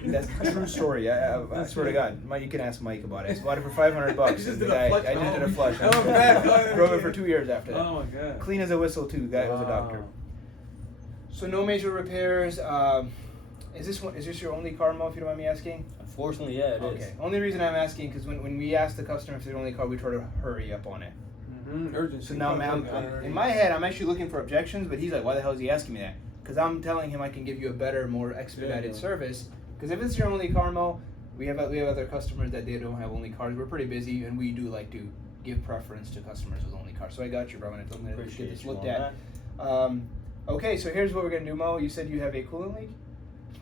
That's a true story. I swear to God, Mike, you can ask Mike about it. I bought it for $500. Just and did the a guy, flush I just did a home. flush. Oh, bad. Drove it for 2 years after that. Oh my god. Clean as a whistle too. Guy was a doctor. Wow. So no major repairs. Is this your only car, Mo? If you don't mind me asking. Unfortunately, yeah, it is. Okay. Only reason I'm asking because when we ask the customer if it's their only car, we try to hurry up on it. Mhm. Urgency. So now I'm in my head, I'm actually looking for objections, but he's like, why the hell is he asking me that? Because I'm telling him I can give you a better, more expedited Yeah. service. Because if it's your only car, Mo, we have other customers that they don't have only cars. We're pretty busy, and we do like to give preference to customers with only cars. So I got you, bro. I'm gonna get Appreciate this you looked on at. that. Okay, so here's what we're gonna do, Mo. You said you have a coolant leak.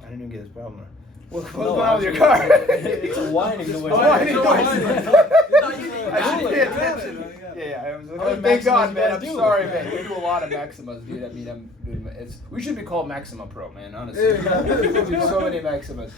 I didn't even get this problem. What's No, going on with your actually, car? it's a whining noise. Oh, I didn't know. I I didn't pay attention. Yeah, I was looking. How many Thank God, Maximas man. you I'm guys do? sorry, man. We do a lot of Maximas, dude. I mean, I'm doing. We should be called Maxima Pro, man. Honestly, we do so many Maximas.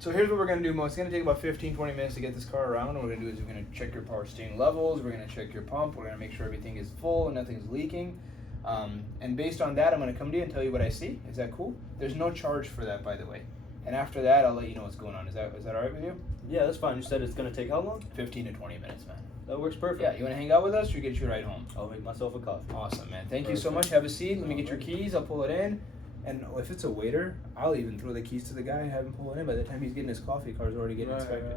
So here's what we're gonna do, Mo. It's gonna take about 15-20 minutes to get this car around. What we're gonna do is we're gonna check your power steering levels. We're gonna check your pump. We're gonna make sure everything is full and nothing's leaking. And based on that, I'm gonna come to you and tell you what I see. Is that cool? There's no charge for that, by the way. And after that, I'll let you know what's going on. Is that all right with you? Yeah, that's fine. You said it's gonna take how long? 15 to 20 minutes, man. That works perfect. Yeah, you wanna hang out with us or get you a ride home? I'll make myself a coffee. Awesome, man. Thank you so Perfect. much. Have a seat. Let me get your keys. I'll pull it in. And if it's a waiter, I'll even throw the keys to the guy and have him pull it in. By the time he's getting his coffee, car's already getting inspected.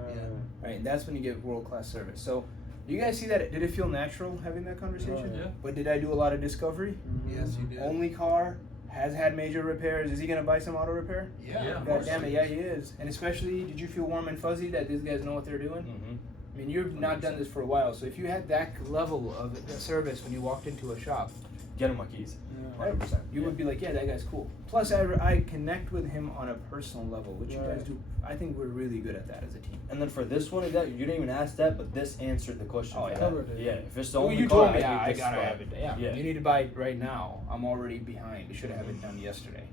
Right, and that's when you get world-class service. So, do you guys see that? Did it feel natural having that conversation? Yeah. But did I do a lot of discovery? Yes, you did. Only car, has had major repairs. Is he gonna buy some auto repair? Yeah, of God course. damn it, yeah he is. And especially, did you feel warm and fuzzy that these guys know what they're doing? Mm-hmm. I mean, you've not done this for a while, so if you had that level of service when you walked into a shop, Get him my keys. 100%, you would be like, yeah, that guy's cool. Plus, I connect with him on a personal level, which you guys Right. do. I think we're really good at that as a team. And then for this one, that you didn't even ask that, but this answered the question. Oh, for yeah. that. Covered it. Yeah, if it's the Well, only you car, told me, yeah, need I this gotta spot. have it. Yeah. Yeah. You need to buy it right now. I'm already behind. You should have it done yesterday.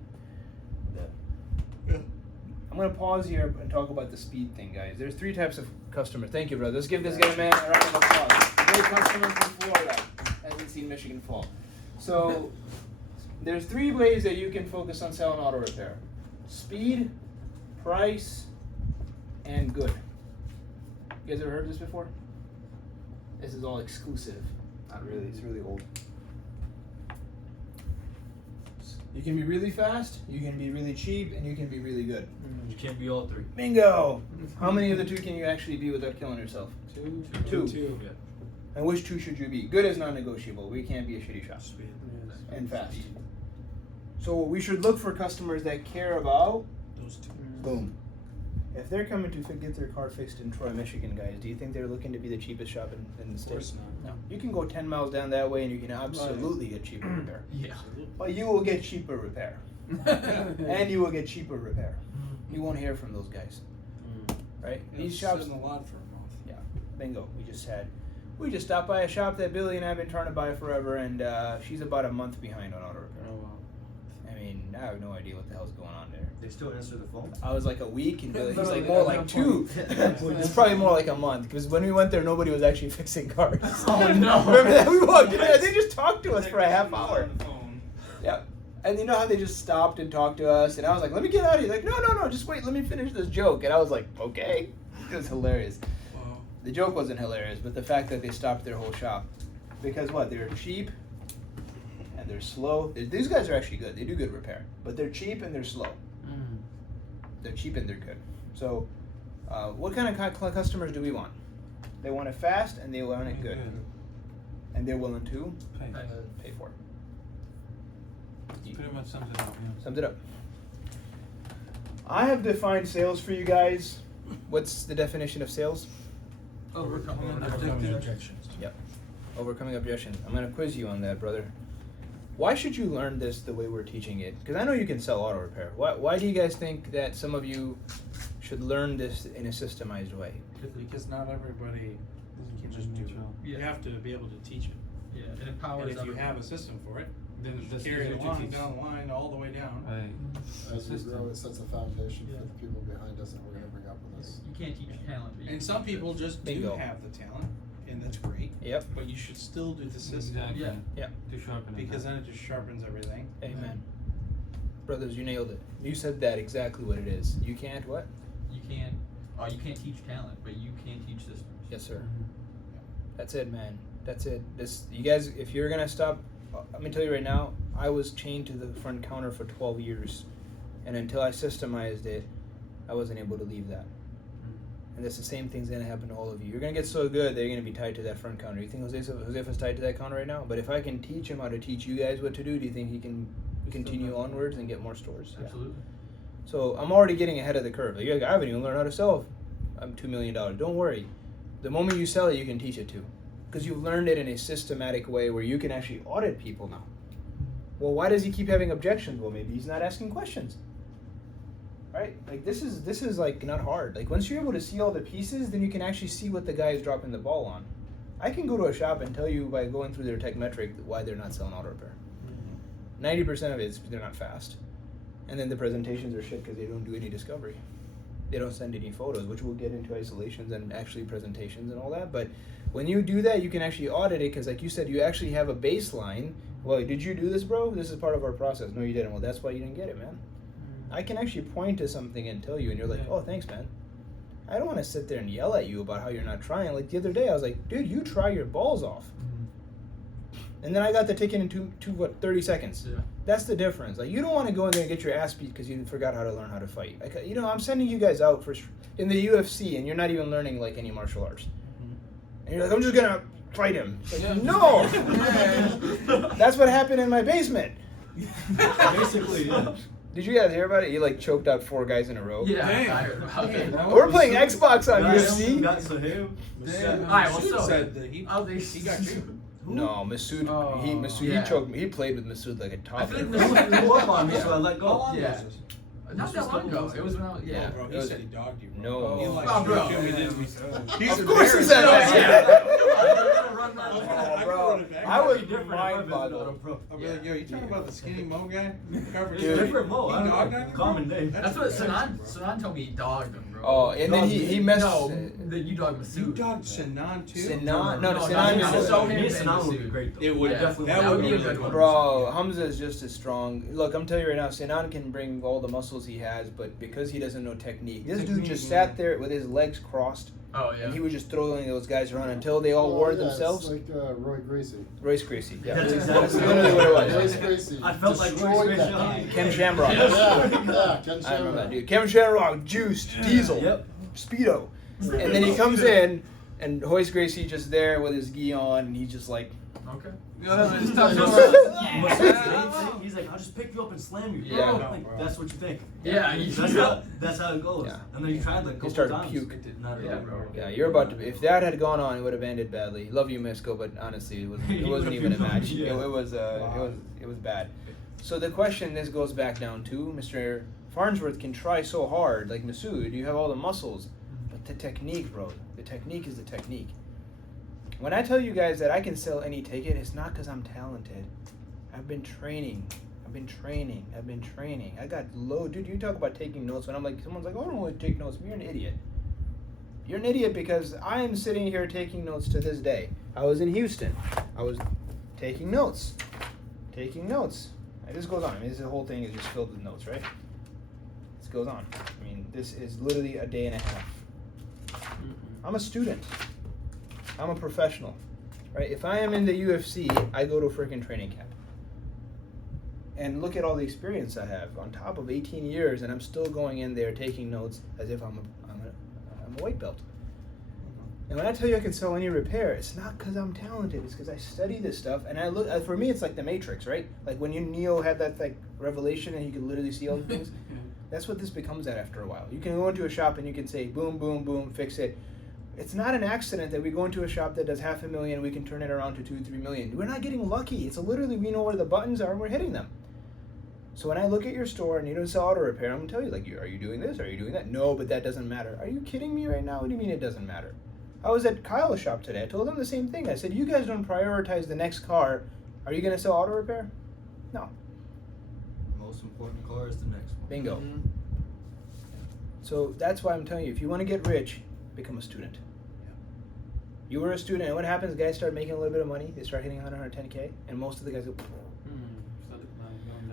Yeah. I'm gonna pause here and talk about the speed thing, guys. There's 3 types of customers. Thank you, brother. Let's give this guy, man, a round of applause. Great customer from Florida. Hasn't seen Michigan Fall. So, there's 3 ways that you can focus on selling auto repair: speed, price, and good. You guys ever heard this before? This is all exclusive. Not really. It's really old. You can be really fast, you can be really cheap, and you can be really good. You can't be all three. Bingo! How many of the two can you actually be without killing yourself? Two. Yeah. And which two should you be? Good is non-negotiable. We can't be a shitty shop. Speed. And fast. So we should look for customers that care about, Those two. boom. If they're coming to get their car fixed in Troy, Michigan, guys, do you think they're looking to be the cheapest shop in the Of state? course not. No. You can go 10 miles down that way and you can absolutely get cheaper repair. Yeah. But you will get cheaper repair. And you will get cheaper repair. You won't hear from those guys. Right? These shops, in the lot for a month. yeah, bingo. We just stopped by a shop that Billy and I have been trying to buy forever, and she's about a month behind on auto repair. Oh wow. I mean, I have no idea what the hell's going on there. They still answer the phone. I was like a week, and Billy, he's like Literally, more at like one 2. point. It's probably more like a month, because when we went there, nobody was actually fixing cars. Oh, no. Remember that? We walked in there, they just talked to us for a half hour. Yeah. And you know how they just stopped and talked to us, and I was like, let me get out of here. Like, no, just wait, let me finish this joke. And I was like, okay. It was hilarious. Wow. The joke wasn't hilarious, but the fact that they stopped their whole shop. Because what? They're cheap and they're slow. These guys are actually good. They do good repair. But they're cheap and they're slow. They're cheap and they're good. So, what kind of customers do we want? They want it fast and they want it good. And they're willing to pay for it. Pretty much sums it up. Yeah. Sums it up. I have defined sales for you guys. What's the definition of sales? Overcoming objections. Yep. Overcoming objections. I'm going to quiz you on that, brother. Why should you learn this the way we're teaching it? Because I know you can sell auto repair. Why do you guys think that some of you should learn this in a systemized way? Because not everybody can just do it. You Yeah. have to be able to teach it. Yeah, it empowers And if you everyone. have a system for it, Then you that's carry it easier to along teach. down the line all the way down. Right. As we grow, it sets a foundation Yeah. for the people behind us that we're gonna bring up with us. You can't teach talent. But you And can some teach people it. just Bingo. do have the talent, and that's great. Yep. But you should still do the system. Exactly. Yeah. Yep. To sharpen it. Because then it just sharpens everything. Amen. Brothers, you nailed it. You said that exactly what it is. You can't what? You can't teach talent, but you can teach systems. Yes, sir. That's it, man. That's it. You guys, if you're gonna stop, let me tell you right now. I was chained to the front counter for 12 years, and until I systemized it, I wasn't able to leave that. And that's the same thing's gonna happen to all of you. You're gonna get so good that you're gonna be tied to that front counter. You think Josefa's tied to that counter right now? But if I can teach him how to teach you guys what to do you think he can continue onwards and get more stores? Yeah. Absolutely. So I'm already getting ahead of the curve. Like, I haven't even learned how to sell. I'm $2 million. Don't worry. The moment you sell it, you can teach it too, because you've learned it in a systematic way where you can actually audit people now. Well, why does he keep having objections? Well, maybe he's not asking questions. Right? Like this is like not hard. Like once you're able to see all the pieces, then you can actually see what the guy is dropping the ball on. I can go to a shop and tell you by going through their tech metric why they're not selling auto repair. 90% of it is they're not fast. And then the presentations are shit because they don't do any discovery. They don't send any photos, which we'll get into isolations and actually presentations and all that. But when you do that, you can actually audit it because, like you said, you actually have a baseline. Well, did you do this, bro? This is part of our process. No, you didn't. Well, that's why you didn't get it, man. I can actually point to something and tell you, and you're like, oh, thanks, man. I don't want to sit there and yell at you about how you're not trying. Like the other day, I was like, dude, you try your balls off. And then I got the ticket in 30 seconds. Yeah. That's the difference. Like you don't want to go in there and get your ass beat because you forgot how to learn how to fight. Like I'm sending you guys out in the UFC and you're not even learning like any martial arts. And you're like, I'm just gonna fight him. Like, no. That's what happened in my basement. Basically, yeah. Did you guys hear about it? You like choked out 4 guys in a row. Yeah, Damn. I heard about Damn. that. We're playing Xbox on Guys, UFC. got Sahib. Damn. Alright, well, so- said that he Oh, they got you. No, Masood. Oh. Masood. Yeah. He choked me. He played with Masood like a I feel toddler. like He blew up on me, so I let How go. long Yeah. was this? Not that long ago. It was when I was, yeah. Oh, bro, It he was- said he dogged you. Bro. No. He like Oh, bro. shook him and then Of course he said No, that. I bro, could run it I was back. Different mind if I visited boggled. Auto Pro. I'll be like, yo, you talking about the skinny Mo guy? Covered It's Dude. different Mo. He I don't dogged know. on you, Common bro? name. That's what Sanan told me. He dogged him, bro. Oh, and then he messed. No, that you dogged Masood. You dogged Sinan too? Sinan. No, No, no, Sinan no, is. so Me him and and Sanan would be Masood. great though. It would Yeah, definitely that would be a good one. Bro, Hamza is just as strong. Look, I'm telling you right now, Sinan can bring all the muscles he has, but because he doesn't know technique, this dude just sat there with his legs crossed Oh yeah. And he would just throw those guys around until they all Oh, wore yeah, themselves. It's like Roy Gracie. Royce Gracie. Yeah, That's that's exactly literally what it Royce was. Gracie. I felt like destroyed Royce that Gracie. guy. Ken Shamrock. Yeah, Ken I remember that Shamrock. dude. Kevin Shamrock, Juiced, Diesel, Yep. Speedo. And then he comes in, and Royce Gracie just there with his gi on, and he's just like, Okay. He's like, I'll just pick you up and slam you. Yeah. Like, that's what you think. Yeah, That's how it goes. Yeah. And then you tried like a couple started to times. puke. It did not Yeah, really bro. work. yeah, you're about to. If that had gone on, it would have ended badly. Love you, Misco, but honestly, it wasn't even a match. Yeah. It was bad. So the question this goes back down to Mr. Farnsworth can try so hard, like Masood, you have all the muscles, but the technique, bro. The technique is the technique. When I tell you guys that I can sell any ticket, it's not because I'm talented. I've been training. I got low, dude. You talk about taking notes when I'm like, someone's like, oh, I don't want to take notes. You're an idiot. You're an idiot because I am sitting here taking notes to this day. I was in Houston. I was taking notes. And this goes on. I mean, this whole thing is just filled with notes, right? This goes on. I mean, this is literally a day and a half. I'm a student. I'm a professional, right? If I am in the UFC, I go to a freaking training camp. And look at all the experience I have on top of 18 years, and I'm still going in there taking notes as if I'm a white belt. And when I tell you I can sell any repair, it's not because I'm talented. It's because I study this stuff, and I look. For me, it's like the Matrix, right? Like when Neo had that like revelation, and you could literally see all the things. That's what this becomes at after a while. You can go into a shop and you can say, boom, boom, boom, fix it. It's not an accident that we go into a shop that does $500,000, we can turn it around to 2-3 million. We're not getting lucky. It's literally we know where the buttons are and we're hitting them. So when I look at your store and you don't sell auto repair, I'm gonna tell you like, are you doing this? Are you doing that? No, but that doesn't matter. Are you kidding me right now? What do you mean it doesn't matter? I was at Kyle's shop today. I told him the same thing. I said, you guys don't prioritize the next car. Are you gonna sell auto repair? No. Most important car is the next one. Bingo. Mhm. So that's why I'm telling you, if you want to get rich, become a student. You were a student, and what happens? Guys start making a little bit of money. They start hitting 100, 110K, and most of the guys go,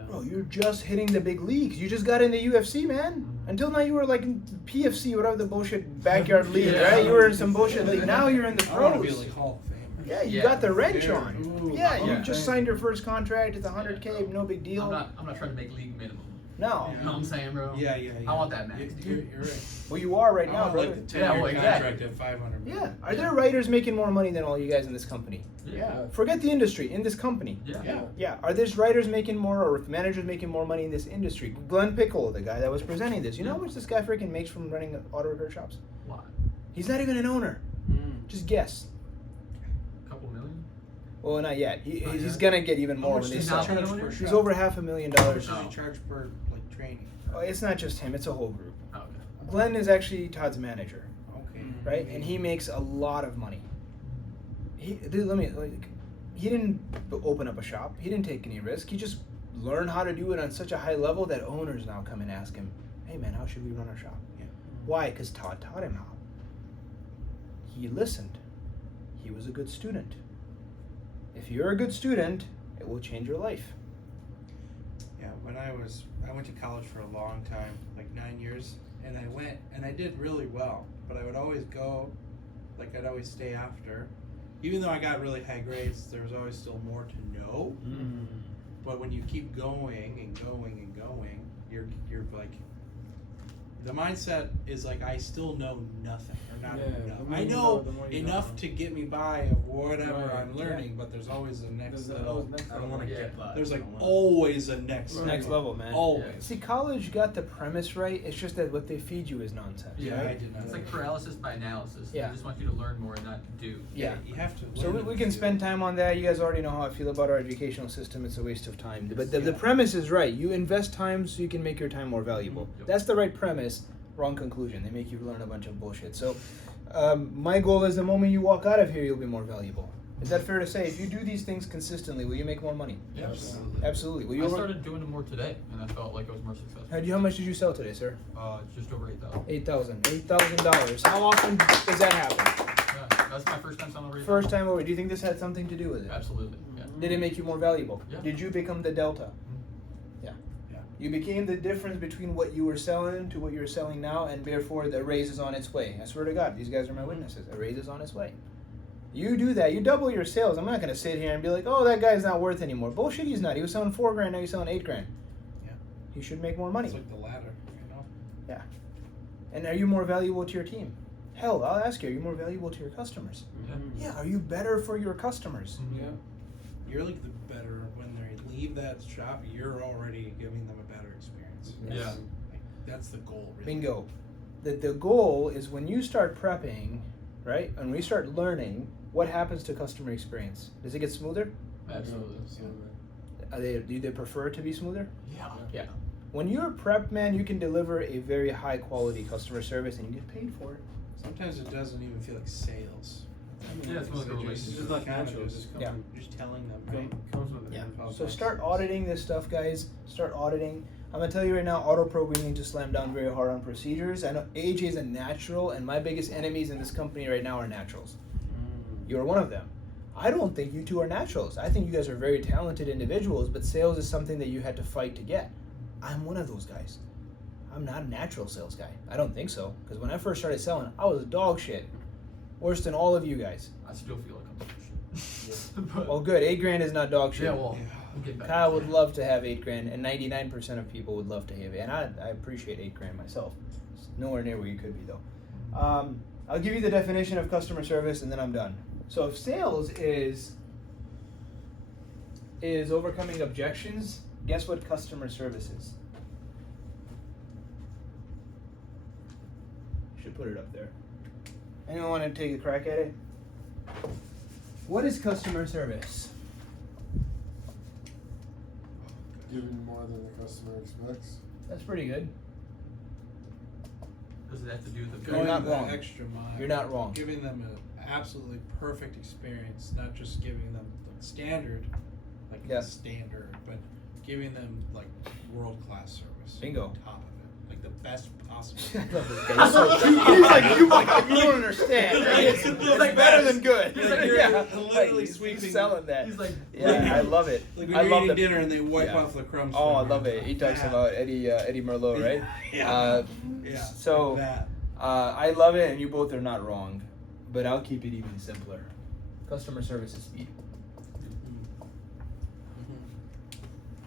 bro, you're just hitting the big leagues. You just got in the UFC, man. Until now, you were like in PFC, whatever the bullshit backyard league, Yeah. right? You were in some bullshit league. Now you're in the I want to be pros. like Hall of Famer. Yeah, you Yeah. got the wrench Yeah. on. Ooh, Yeah, you yeah. just signed your first contract. It's 100K, no big deal. I'm not trying to make league minimum. No. You know what I'm saying, bro? Yeah. I want that max, You're, dude. you're right. Well, you are right I now, want brother. like the 10-year Yeah, well, exactly. contract at 500. Yeah. Are there writers making more money than all you guys in this company? Yeah. Forget the industry, in this company. Yeah. Yeah. Yeah, are there writers making more or managers making more money in this industry? Glenn Pickle, the guy that was presenting this, you know how much this guy freaking makes from running auto repair shops? What? He's not even an owner. Just guess. Couple million? Well, not yet. Not He's yet. gonna get even How more much when they does he sell. charge He's per He's shop? over $500,000. How much does No. he charge per like training? Oh, it's not just him; it's a whole group. Oh, okay. Glenn is actually Todd's manager, Okay. right? And he makes a lot of money. He didn't open up a shop. He didn't take any risk. He just learned how to do it on such a high level that owners now come and ask him, "Hey, man, how should we run our shop?" Yeah. Why? Because Todd taught him how. He listened. He was a good student. If you're a good student, it will change your life. Yeah, I went to college for a long time, like 9 years, and I did really well, but I would always go, like I'd always stay after. Even though I got really high grades, there was always still more to know. But when you keep going and going and going, you're like, the mindset is like, I still know nothing or not Yeah, enough. the more I you know know, the more you enough know. to get me by of whatever Right, I'm learning, but there's always a next level. I don't want to Yeah. get by. There's I like don't wanna- always a next Right. Next level, man. Always. See, college got the premise right. It's just that what they feed you is nonsense. Yeah, right? I did not. It's like paralysis by analysis. Yeah. They just want you to learn more and not do. Yeah. You have to. So learn we it can to spend do. time on that. You guys already know how I feel about our educational system. It's a waste of time. But the Yeah. premise is right. You invest time so you can make your time more valuable. Yep. That's the right premise. Wrong conclusion. They make you learn a bunch of bullshit. So my goal is the moment you walk out of here, you'll be more valuable. Is that fair to say? If you do these things consistently, will you make more money? Yeah. Absolutely. Absolutely. Will you I started doing it more today, and I felt like I was more successful. How much did you sell today, sir? Just over 8,000. $8,000. How often does that happen? Yeah, that's my first time selling over 8,000. First time over. Do you think this had something to do with it? Absolutely. Yeah. Did it make you more valuable? Yeah. Did you become the delta? You became the difference between what you were selling to what you're selling now, and therefore the raise is on its way. I swear to God, these guys are my witnesses. A raise is on its way. You do that, you double your sales. I'm not gonna sit here and be like, oh, that guy's not worth anymore. Bullshit, he's not. He was selling $4,000, now he's selling $8,000. Yeah. He should make more money. It's like the ladder, you know. And are you more valuable to your team? Hell, I'll ask you, are you more valuable to your customers? Mm-hmm. Yeah, are you better for your customers? Yeah. You're like the better when they leave that shop. You're already giving them a better experience. Yeah. Like, that's the goal. Really. Bingo. The goal is when you start prepping, right, and we start learning, what happens to customer experience? Does it get smoother? Absolutely. Do they prefer it to be smoother? Yeah. Yeah. When you're prepped, man, you can deliver a very high quality customer service and you get paid for it. Sometimes it doesn't even feel like sales. Yeah, it's more like a It's relationship. It's not kind of natural. It just just comes. Yeah. Just telling them, right? Comes with it. Yeah. man. So start auditing this stuff, guys. Start auditing. I'm gonna tell you right now, AutoPro, we need to slam down very hard on procedures. I know AJ is a natural, and my biggest enemies in this company right now are naturals. You're one of them. I don't think you two are naturals. I think you guys are very talented individuals, but sales is something that you had to fight to get. I'm one of those guys. I'm not a natural sales guy. I don't think so. Because when I first started selling, I was dog shit. Worse than all of you guys. I still feel like I'm shit. But, Well, good. $8,000 is not dog shit. yeah, well, Yeah. we'll get back. Kyle would love to have $8,000, and 99% of people would love to have it. And I appreciate $8,000 myself. It's nowhere near where you could be, though. I'll give you the definition of customer service, and then I'm done. So if sales is overcoming objections, guess what customer service is? Should put it up there. Anyone want to take a crack at it? What is customer service? Giving more than the customer expects. That's pretty good. Does it have to do with the You're not that wrong. extra mile. You're not wrong. Giving them an absolutely perfect experience, not just giving them the standard, like Yeah. standard, but giving them like world class service. Bingo. On top of it, like the best possible. I love this guy. He's like, you don't understand. Right? It's like better than good. He's like, you're yeah. literally He's sweeping- selling that. He's like, Yeah, I love it. Like when I you're love eating the dinner and they wipe yeah. off the crumbs. Oh, I from love your- it. He talks that. about Eddie Merlot, right? Yeah. Yeah. So that. I love it, and you both are not wrong, but I'll keep it even simpler. Customer service is speed.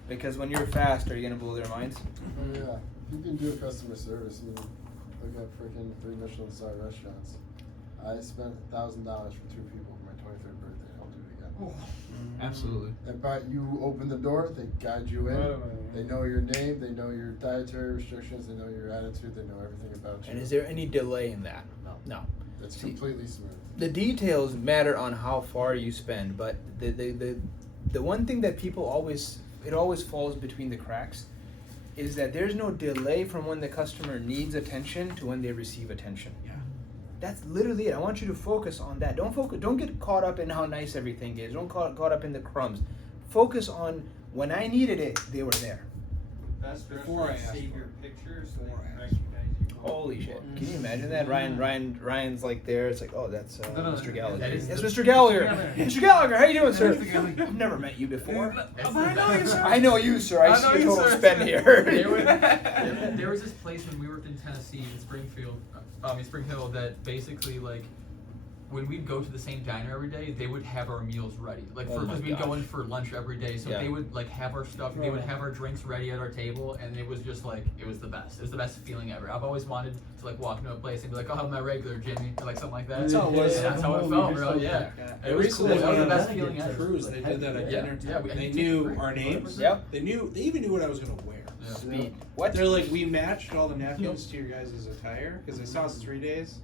Because when you're fast, are you gonna blow their minds? Oh yeah, you can do customer service. I mean, look at freaking 3 Michelin star restaurants. I spent $1,000 for 2 people for my 23rd birthday. I'll do it again. Absolutely. But you open the door, they guide you in. Right. They know your name, they know your dietary restrictions, they know your attitude, they know everything about you. And is there any delay in that? No. No. It's See, completely smooth. The details matter on how far you spend, but the one thing that people always falls between the cracks is that there's no delay from when the customer needs attention to when they receive attention. Yeah. That's literally it. I want you to focus on that. Don't get caught up in how nice everything is. Don't caught up in the crumbs. Focus on when I needed it, they were there. Best Before I restaurant, ask save for your it. picture so they Before I can ask recognize you. Holy shit! Can you imagine that? Ryan's like there. It's like, oh, that's No, Mr. Gallagher. that is Yes, the- Mr. Gallagher. Gallagher. Mr. Gallagher, how you doing, sir? Mr. Gallagher. I've never met you before. That's I know you, sir. I know you, sir. I I see know your you, total sir. spend here. There was this place when we worked in Tennessee in Springfield, in Spring Hill, that basically like when we'd go to the same diner every day, they would have our meals ready. Like Oh my because we'd go gosh. in for lunch every day, so Yeah. they would like have our stuff. They would have our drinks ready at our table, and it was just like it was the best. It was the best feeling ever. I've always wanted to like walk into a place and be like, "I'll have my regular Jimmy," or like something like that. That's how it was. Yeah, that's how it felt, bro. Yeah. It was cool. That was the best feeling ever. Cruise, they did that at Yeah, dinner yeah, time. we- They you knew take a our break. names. Yep. They even knew what I was gonna wear. Yeah. Speed. What? They're like, we matched all the napkins to your guys' attire because they saw us 3 days,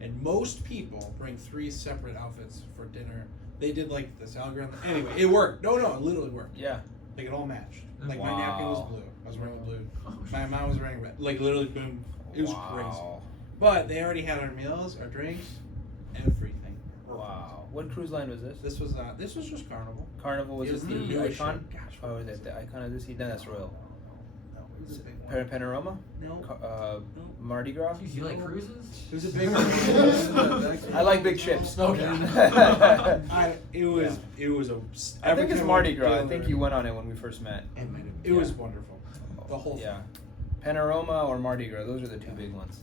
and most people bring 3 separate outfits for dinner. They did like this algorithm. Anyway, it worked. No, it literally worked. Yeah. Like it all matched. Like my napkin was Wow. blue. I was wearing blue. My mom was wearing red. Like literally, boom. It was crazy. Wow. But they already had our meals, our drinks, everything. Wow. What cruise line was this? This was just Carnival. Carnival was It was it the the newest Icon? show. Gosh, Oh, what is was it the it? Icon of the Sea? No, that's Royal. No, it was a big one. Panorama? No, Mardi Gras? Jeez, you like cruises? it was a big one. I like big ships. Okay. It was a. I think it's every Mardi time Gras. I we think go you there- went on it when we first met. It was wonderful. The whole Yeah. Panorama or Mardi Gras, those are the two big ones.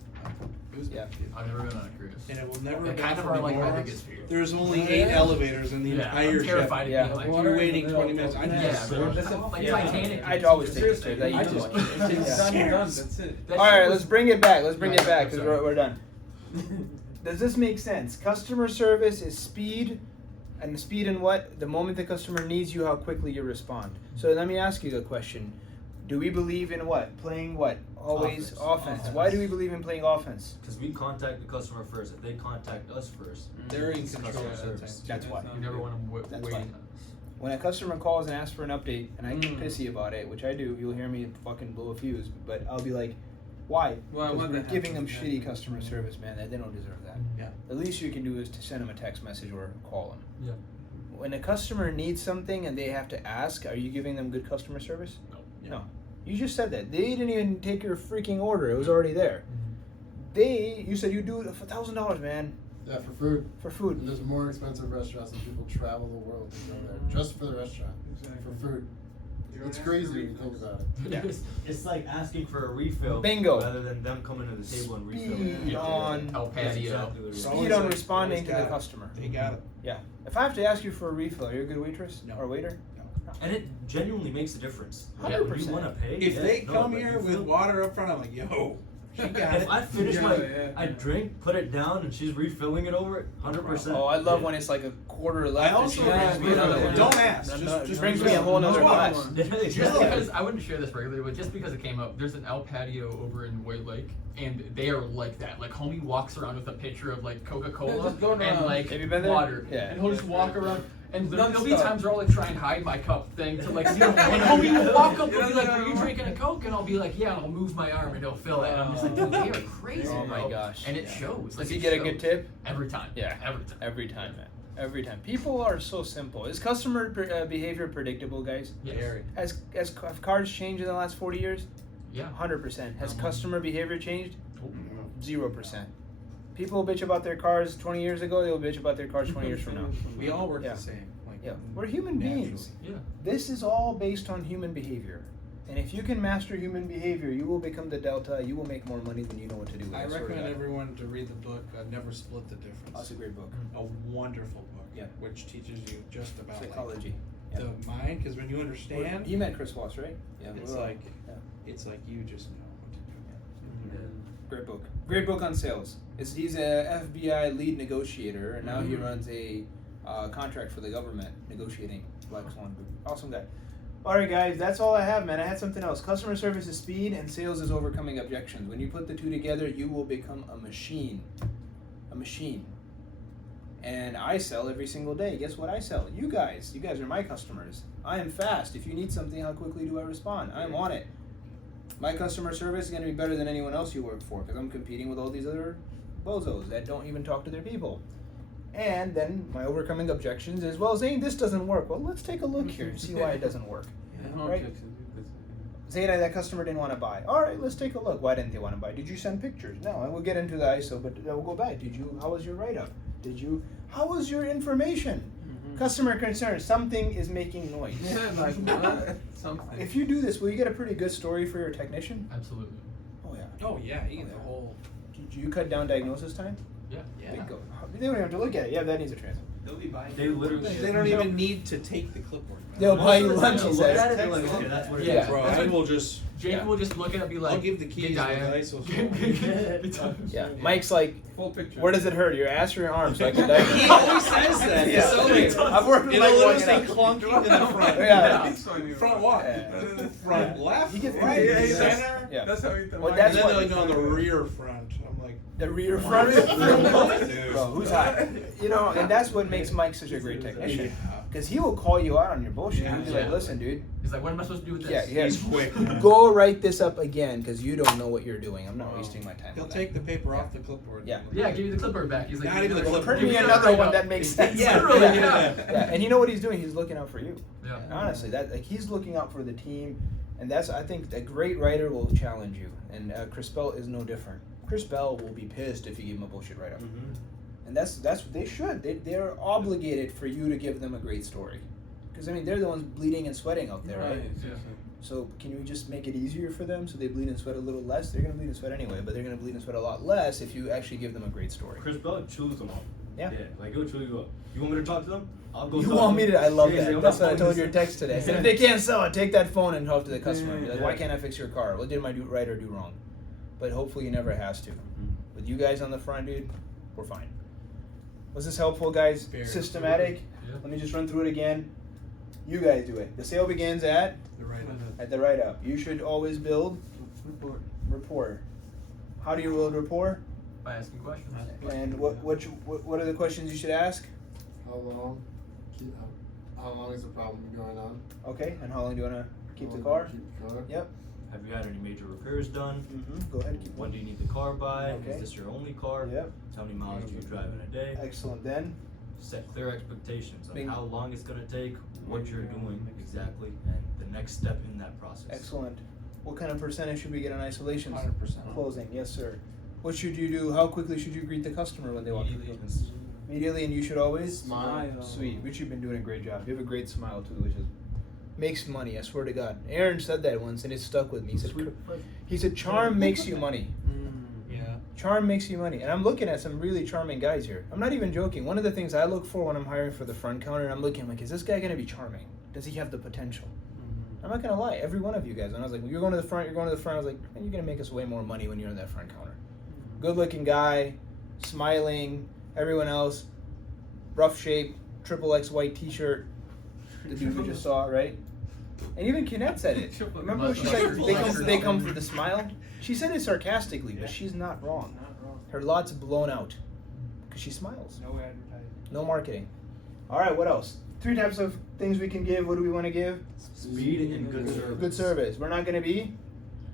It was Yeah. I've never been on a cruise. and it will never They be kind of for are like my Aurora. biggest fear. There's only Oh, 8 yeah? elevators in the Yeah, entire I'm terrified ship. of being like, You're Water in waiting the 20 middle. minutes. I yeah, just bro, That's like Yeah. Titanic. I'd always take the Seriously, stairs. I I used to just watch it. it's Yeah. done, Scares. that's it. That All shit right, was- let's bring it back. Let's bring Yeah, it back I'm because sorry. we're done. Does this make sense? Customer service is speed, and speed in what? The moment the customer needs you, how quickly you respond. So let me ask you a question. Do we believe in what? Playing what? Always offense. Why do we believe in playing offense? Because we contact the customer first. If they contact us first, They're in it's control customer of that service. time. That's why. You never want them That's waiting why. on us. When a customer calls and asks for an update, and I get pissy about it, which I do, you'll hear me fucking blow a fuse, but I'll be like, why? Why- Because why we're that giving them happens, shitty yeah. customer service, man. That they don't deserve that. Yeah. The least you can do is to send them a text message or call them. Yeah. When a customer needs something and they have to ask, are you giving them good customer service? No. No. You just said that. They didn't even take your freaking order. It was already there. You said you do it for $1,000, man, Yeah, for food. for food. And there's more expensive restaurants and people travel the world to go there just for the restaurant, Exactly. for food. It's crazy when you think about it. Yeah. It's like asking for a refill. Bingo. Rather than them coming to the table and refilling. Speed on El That's Patio. exactly what it is. Always speed on like- responding to always the got it. customer. They got it. Yeah. If I have to ask you for a refill, are you a good waitress No. or waiter? And it genuinely makes a difference. Like, when 100%. you want to pay, If yeah, they no, come but here you with feel- water up front, I'm like, yo, she got And it. if I finish Yeah, my, yeah, I yeah. drink, put it down, and she's refilling it over it, 100%. Oh, I love when it's like a quarter left. I and also she brings me another one. don't ask. No, Just- it just brings me a refill. whole nother No glass. problem. Just Yeah. because I wouldn't share this regularly, but just because it came up, there's an El Patio over in White Lake, and they are like that. Like homie walks around with a pitcher of like Coca-Cola Yeah, just going and around. like Have you been there? water, Yeah. and he'll just walk around. And there'll be Non-stop. times where I'll like try and hide my cup thing to like, you know, and homie will walk up and be like, "Were you drinking a Coke?" And I'll be like, "Yeah." And I'll move my arm and he'll fill it. And I'm just like, "Dude, they are crazy, Oh my bro." gosh. And it shows. Like, Does he it get a good shows. tip? Every time. Yeah. Every time. Every time, man. Every time. People are so simple. Is customer behavior predictable, guys? Yes. Very. Have cars changed in the last 40 years? Yeah. 100%. Has Mhm. customer behavior changed? Oh. 0%. People bitch about their cars 20 years ago, they'll bitch about their cars 20 years from now. We all work Yeah. the same. Like, Yeah, we're human naturally. beings. Yeah. This is all based on human behavior. And if you can master human behavior, you will become the delta. You will make more money than you know what to do with. I swear to recommend God. everyone to read the book Never Split the Difference. That's a great book. A wonderful book. Yeah. Which teaches you just about like, Psychology. the mind, because when you understand, You met Chris Voss, right? it's we're all- like yeah. it's like you just know what to do. Great book. Great book on sales. He's a FBI lead negotiator, and now he Mhm. runs a contract for the government negotiating. Black Swan Group. Awesome guy. All right, guys, that's all I have, man. I had something else. Customer service is speed, and sales is overcoming objections. When you put the two together, you will become a machine. A machine. And I sell every single day. Guess what I sell? You guys. You guys are my customers. I am fast. If you need something, how quickly do I respond? I'm on it. My customer service is going to be better than anyone else you work for because I'm competing with all these other bozos that don't even talk to their people. And then my overcoming objections is, well, Zane, this doesn't work. Well, let's take a look here and see why it doesn't work. No Right. objections. Zane, that customer didn't want to buy. All right, let's take a look. Why didn't they want to buy? Did you send pictures? No, and we'll get into the ISO, but we'll go back. How was your write-up? How was your information? Customer concern, something is making noise. Yeah, like what? Something. If you do this, will you get a pretty good story for your technician? Absolutely. Oh yeah. Oh yeah, you get the whole. Do you cut down diagnosis time? Yeah. Yeah. Bingo. They don't even have to look at it. Yeah, that needs a transfer. They'll be buying. They literally. They don't even need to take the clipboard. man. They'll buy you Most of the lunch, time, he look says. at it, they're like, okay, that's what it is. Yeah. Bro, That's I what- will just. Jake Yeah. will just look at it and be like, I'll give the keys "Good to the diet." ISO. Yeah. Mike's like, Full picture. where does it hurt? Your ass or your arm? So I can He diagnose. always says that. Yeah. It's so weird. I've worked with It'll Mike long literally say enough. clunky in the front. Yeah. Front what? Yeah. Front Yeah. left, You get- right, Yeah, yeah, center. Yeah. That's how he. Well, And that's then what- they're like on the rear front. I'm like, The rear front. Dude. Bro, who's hot? You know, and that's what makes Mike such a great technician. Because he will call you out on your bullshit. He'll be like, Yeah. listen, dude. He's like, "What am I supposed to do with this?" Yeah, yeah. He's quick. Man. Go write this up again because you don't know what you're doing. I'm not wasting my time. He'll on take the paper off the clipboard. Yeah. Yeah, give you the clipboard back. He's like, Not "Give even me the another- clipboard. Print me give another write-up." one that makes sense. Yeah, Literally, yeah. yeah. Yeah, and you know what he's doing? He's looking out for you. Yeah. Honestly, that like he's looking out for the team, and that's I think a great writer will challenge you, and Chris Bell is no different. Chris Bell will be pissed if you give him a bullshit write up, and that's what they should. They're obligated for you to give them a great story, because I mean they're the ones bleeding and sweating out there, right? Right. So can you just make it easier for them so they bleed and sweat a little less? They're gonna bleed and sweat anyway, but they're gonna bleed and sweat a lot less if you actually give them a great story. Chris Bell chews them up. Yeah. Like he'll chew you up. You want me to talk to them? I'll go. You talk want me to? I love Yeah, that. I'm That's not what I going told to your say- text today. I said, if they can't sell it, take that phone and talk to the customer. Be like, Yeah. why can't I fix your car? What did I do right or do wrong? But hopefully he never has to. Mhm. With you guys on the front, dude, we're fine. Was this helpful, guys? Very. Systematic? Yeah. Let me just run through it again. You guys do it. The sale begins at The right the write-up. You should always build Report. rapport. How do you build rapport? By asking questions. And what are the questions you should ask? How long? How long is the problem going on? Okay, and how long do you want to keep How the long car? do you Keep the car. Yep. Have you had any major repairs done? Mm-hmm. Go ahead. Keep When going. do you need the car by? Okay. Is this your only car? Yep. How many miles do you drive in a day? Excellent. Then Set clear expectations on Bing. how long it's gonna take, what you're doing exactly, and the next step in that process. excellent. What kind of percentage should we get on isolations? 100%. Closing. Yes, sir. What should you do? How quickly should you greet the customer when they walk through? Immediately, and you should always Smile. Sweet. Rich, you've been doing a great job. You have a great smile too, which is makes money. I swear to God. Aaron said that once, and it stuck with me. He said, "Charm makes you money. Yeah. Charm makes you money." And I'm looking at some really charming guys here. I'm not even joking. One of the things I look for when I'm hiring for the front counter, I'm looking like, is this guy gonna be charming? Does he have the potential? I'm not gonna lie. Every one of you guys, and I was like, well, you're going to the front. You're going to the front. I was like, man, you're gonna make us way more money when you're in that front counter. Good-looking guy, smiling. Everyone else, rough shape, XXX white T-shirt. The dude we just saw, right? And even Kinette said it. Remember when she said they come for the smile? She said it sarcastically, but she's not wrong. Not wrong. Her lot's blown out because she smiles. No advertising. No marketing. All right, what else? 3 types of things we can give. What do we want to give? Speed and good service. Good service. We're not going to be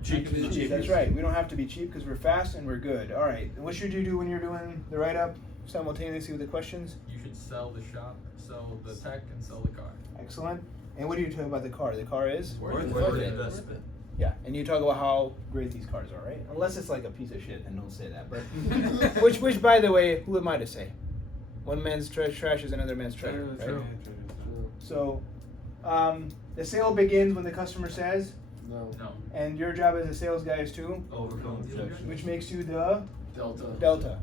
Cheap. cheap. That's right. We don't have to be cheap because we're fast and we're good. All right. And what should you do when you're doing the write-up simultaneously with the questions? You should sell the shop, sell the tech, and sell the car. Excellent. And what do you talk about the car? The car is? Worth Worth it. the investment. Yeah, and you talk about how great these cars are, right? Unless it's like a piece of shit, then don't say that. But which, by the way, who am I to say? One man's trash is another man's treasure, right? True. So, the sale begins when the customer says, No. No. and your job as a sales guy is to, Overcome objections. which makes you the Delta. delta.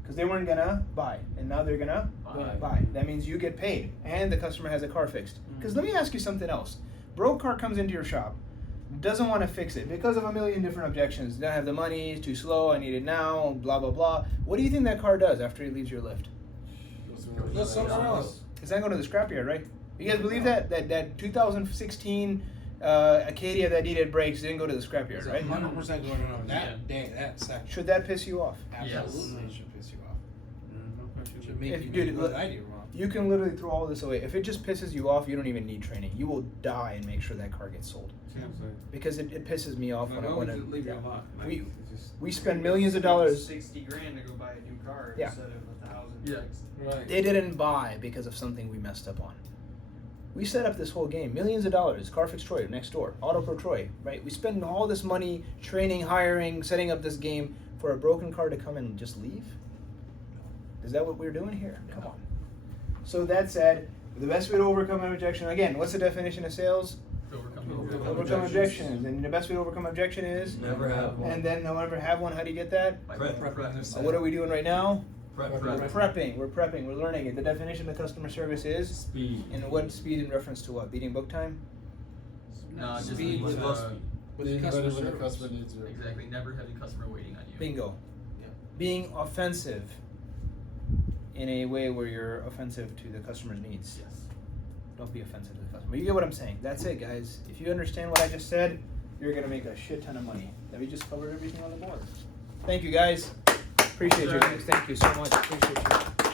Because they weren't gonna buy, and now they're gonna Bye. buy. That means you get paid, and the customer has a car fixed. Because let me ask you something else. Broke car comes into your shop, doesn't want to fix it because of a million different objections. Don't have the money, it's too slow, I need it now, blah blah blah. What do you think that car does after he leaves your lift? Go somewhere else. It's not going to the scrapyard, right? You guys believe that? That 2016 Acadia that needed brakes didn't go to the scrapyard, It's right? 100% going on that Yeah. day, that section. Should that piss you off? Absolutely should piss you off. No question. Should make If- you dude, do look- what I do wrong. You can literally throw all this away. If it just pisses you off, you don't even need training. You will die and make sure that car gets sold. Because it pisses me off when I want to. leave you alone. Like, We- it's just- We spend millions of dollars. $60,000 to go buy a new car Yeah. instead of 1,000. Yeah. Right. They didn't buy because of something we messed up on. We set up this whole game, millions of dollars. Carfix Troy next door, Auto Pro Troy, right? We spend all this money training, hiring, setting up this game for a broken car to come and just leave. Is that what we're doing here? Come on. So that said, the best way to overcome an objection, again, what's the definition of sales? Overcome objections. And the best way to overcome objection is? Never have one. And then never have one. How do you get that? Prep. What are we doing right now? Prep. We're prepping. We're prepping. We're learning it. The definition of customer service is? Speed. And what speed in reference to what? Beating book time? No, just Speed with, with Being the better customer when the service. customer needs you. exactly, never have the customer waiting on you. Bingo. Yeah. Being offensive in a way where you're offensive to the customer's needs. Yes. Don't be offensive to the customer. You get what I'm saying. That's it, guys. If you understand what I just said, you're going to make a shit ton of money. That we just covered everything on the board. Thank you, guys. Appreciate you guys. Thank you so much. Appreciate you.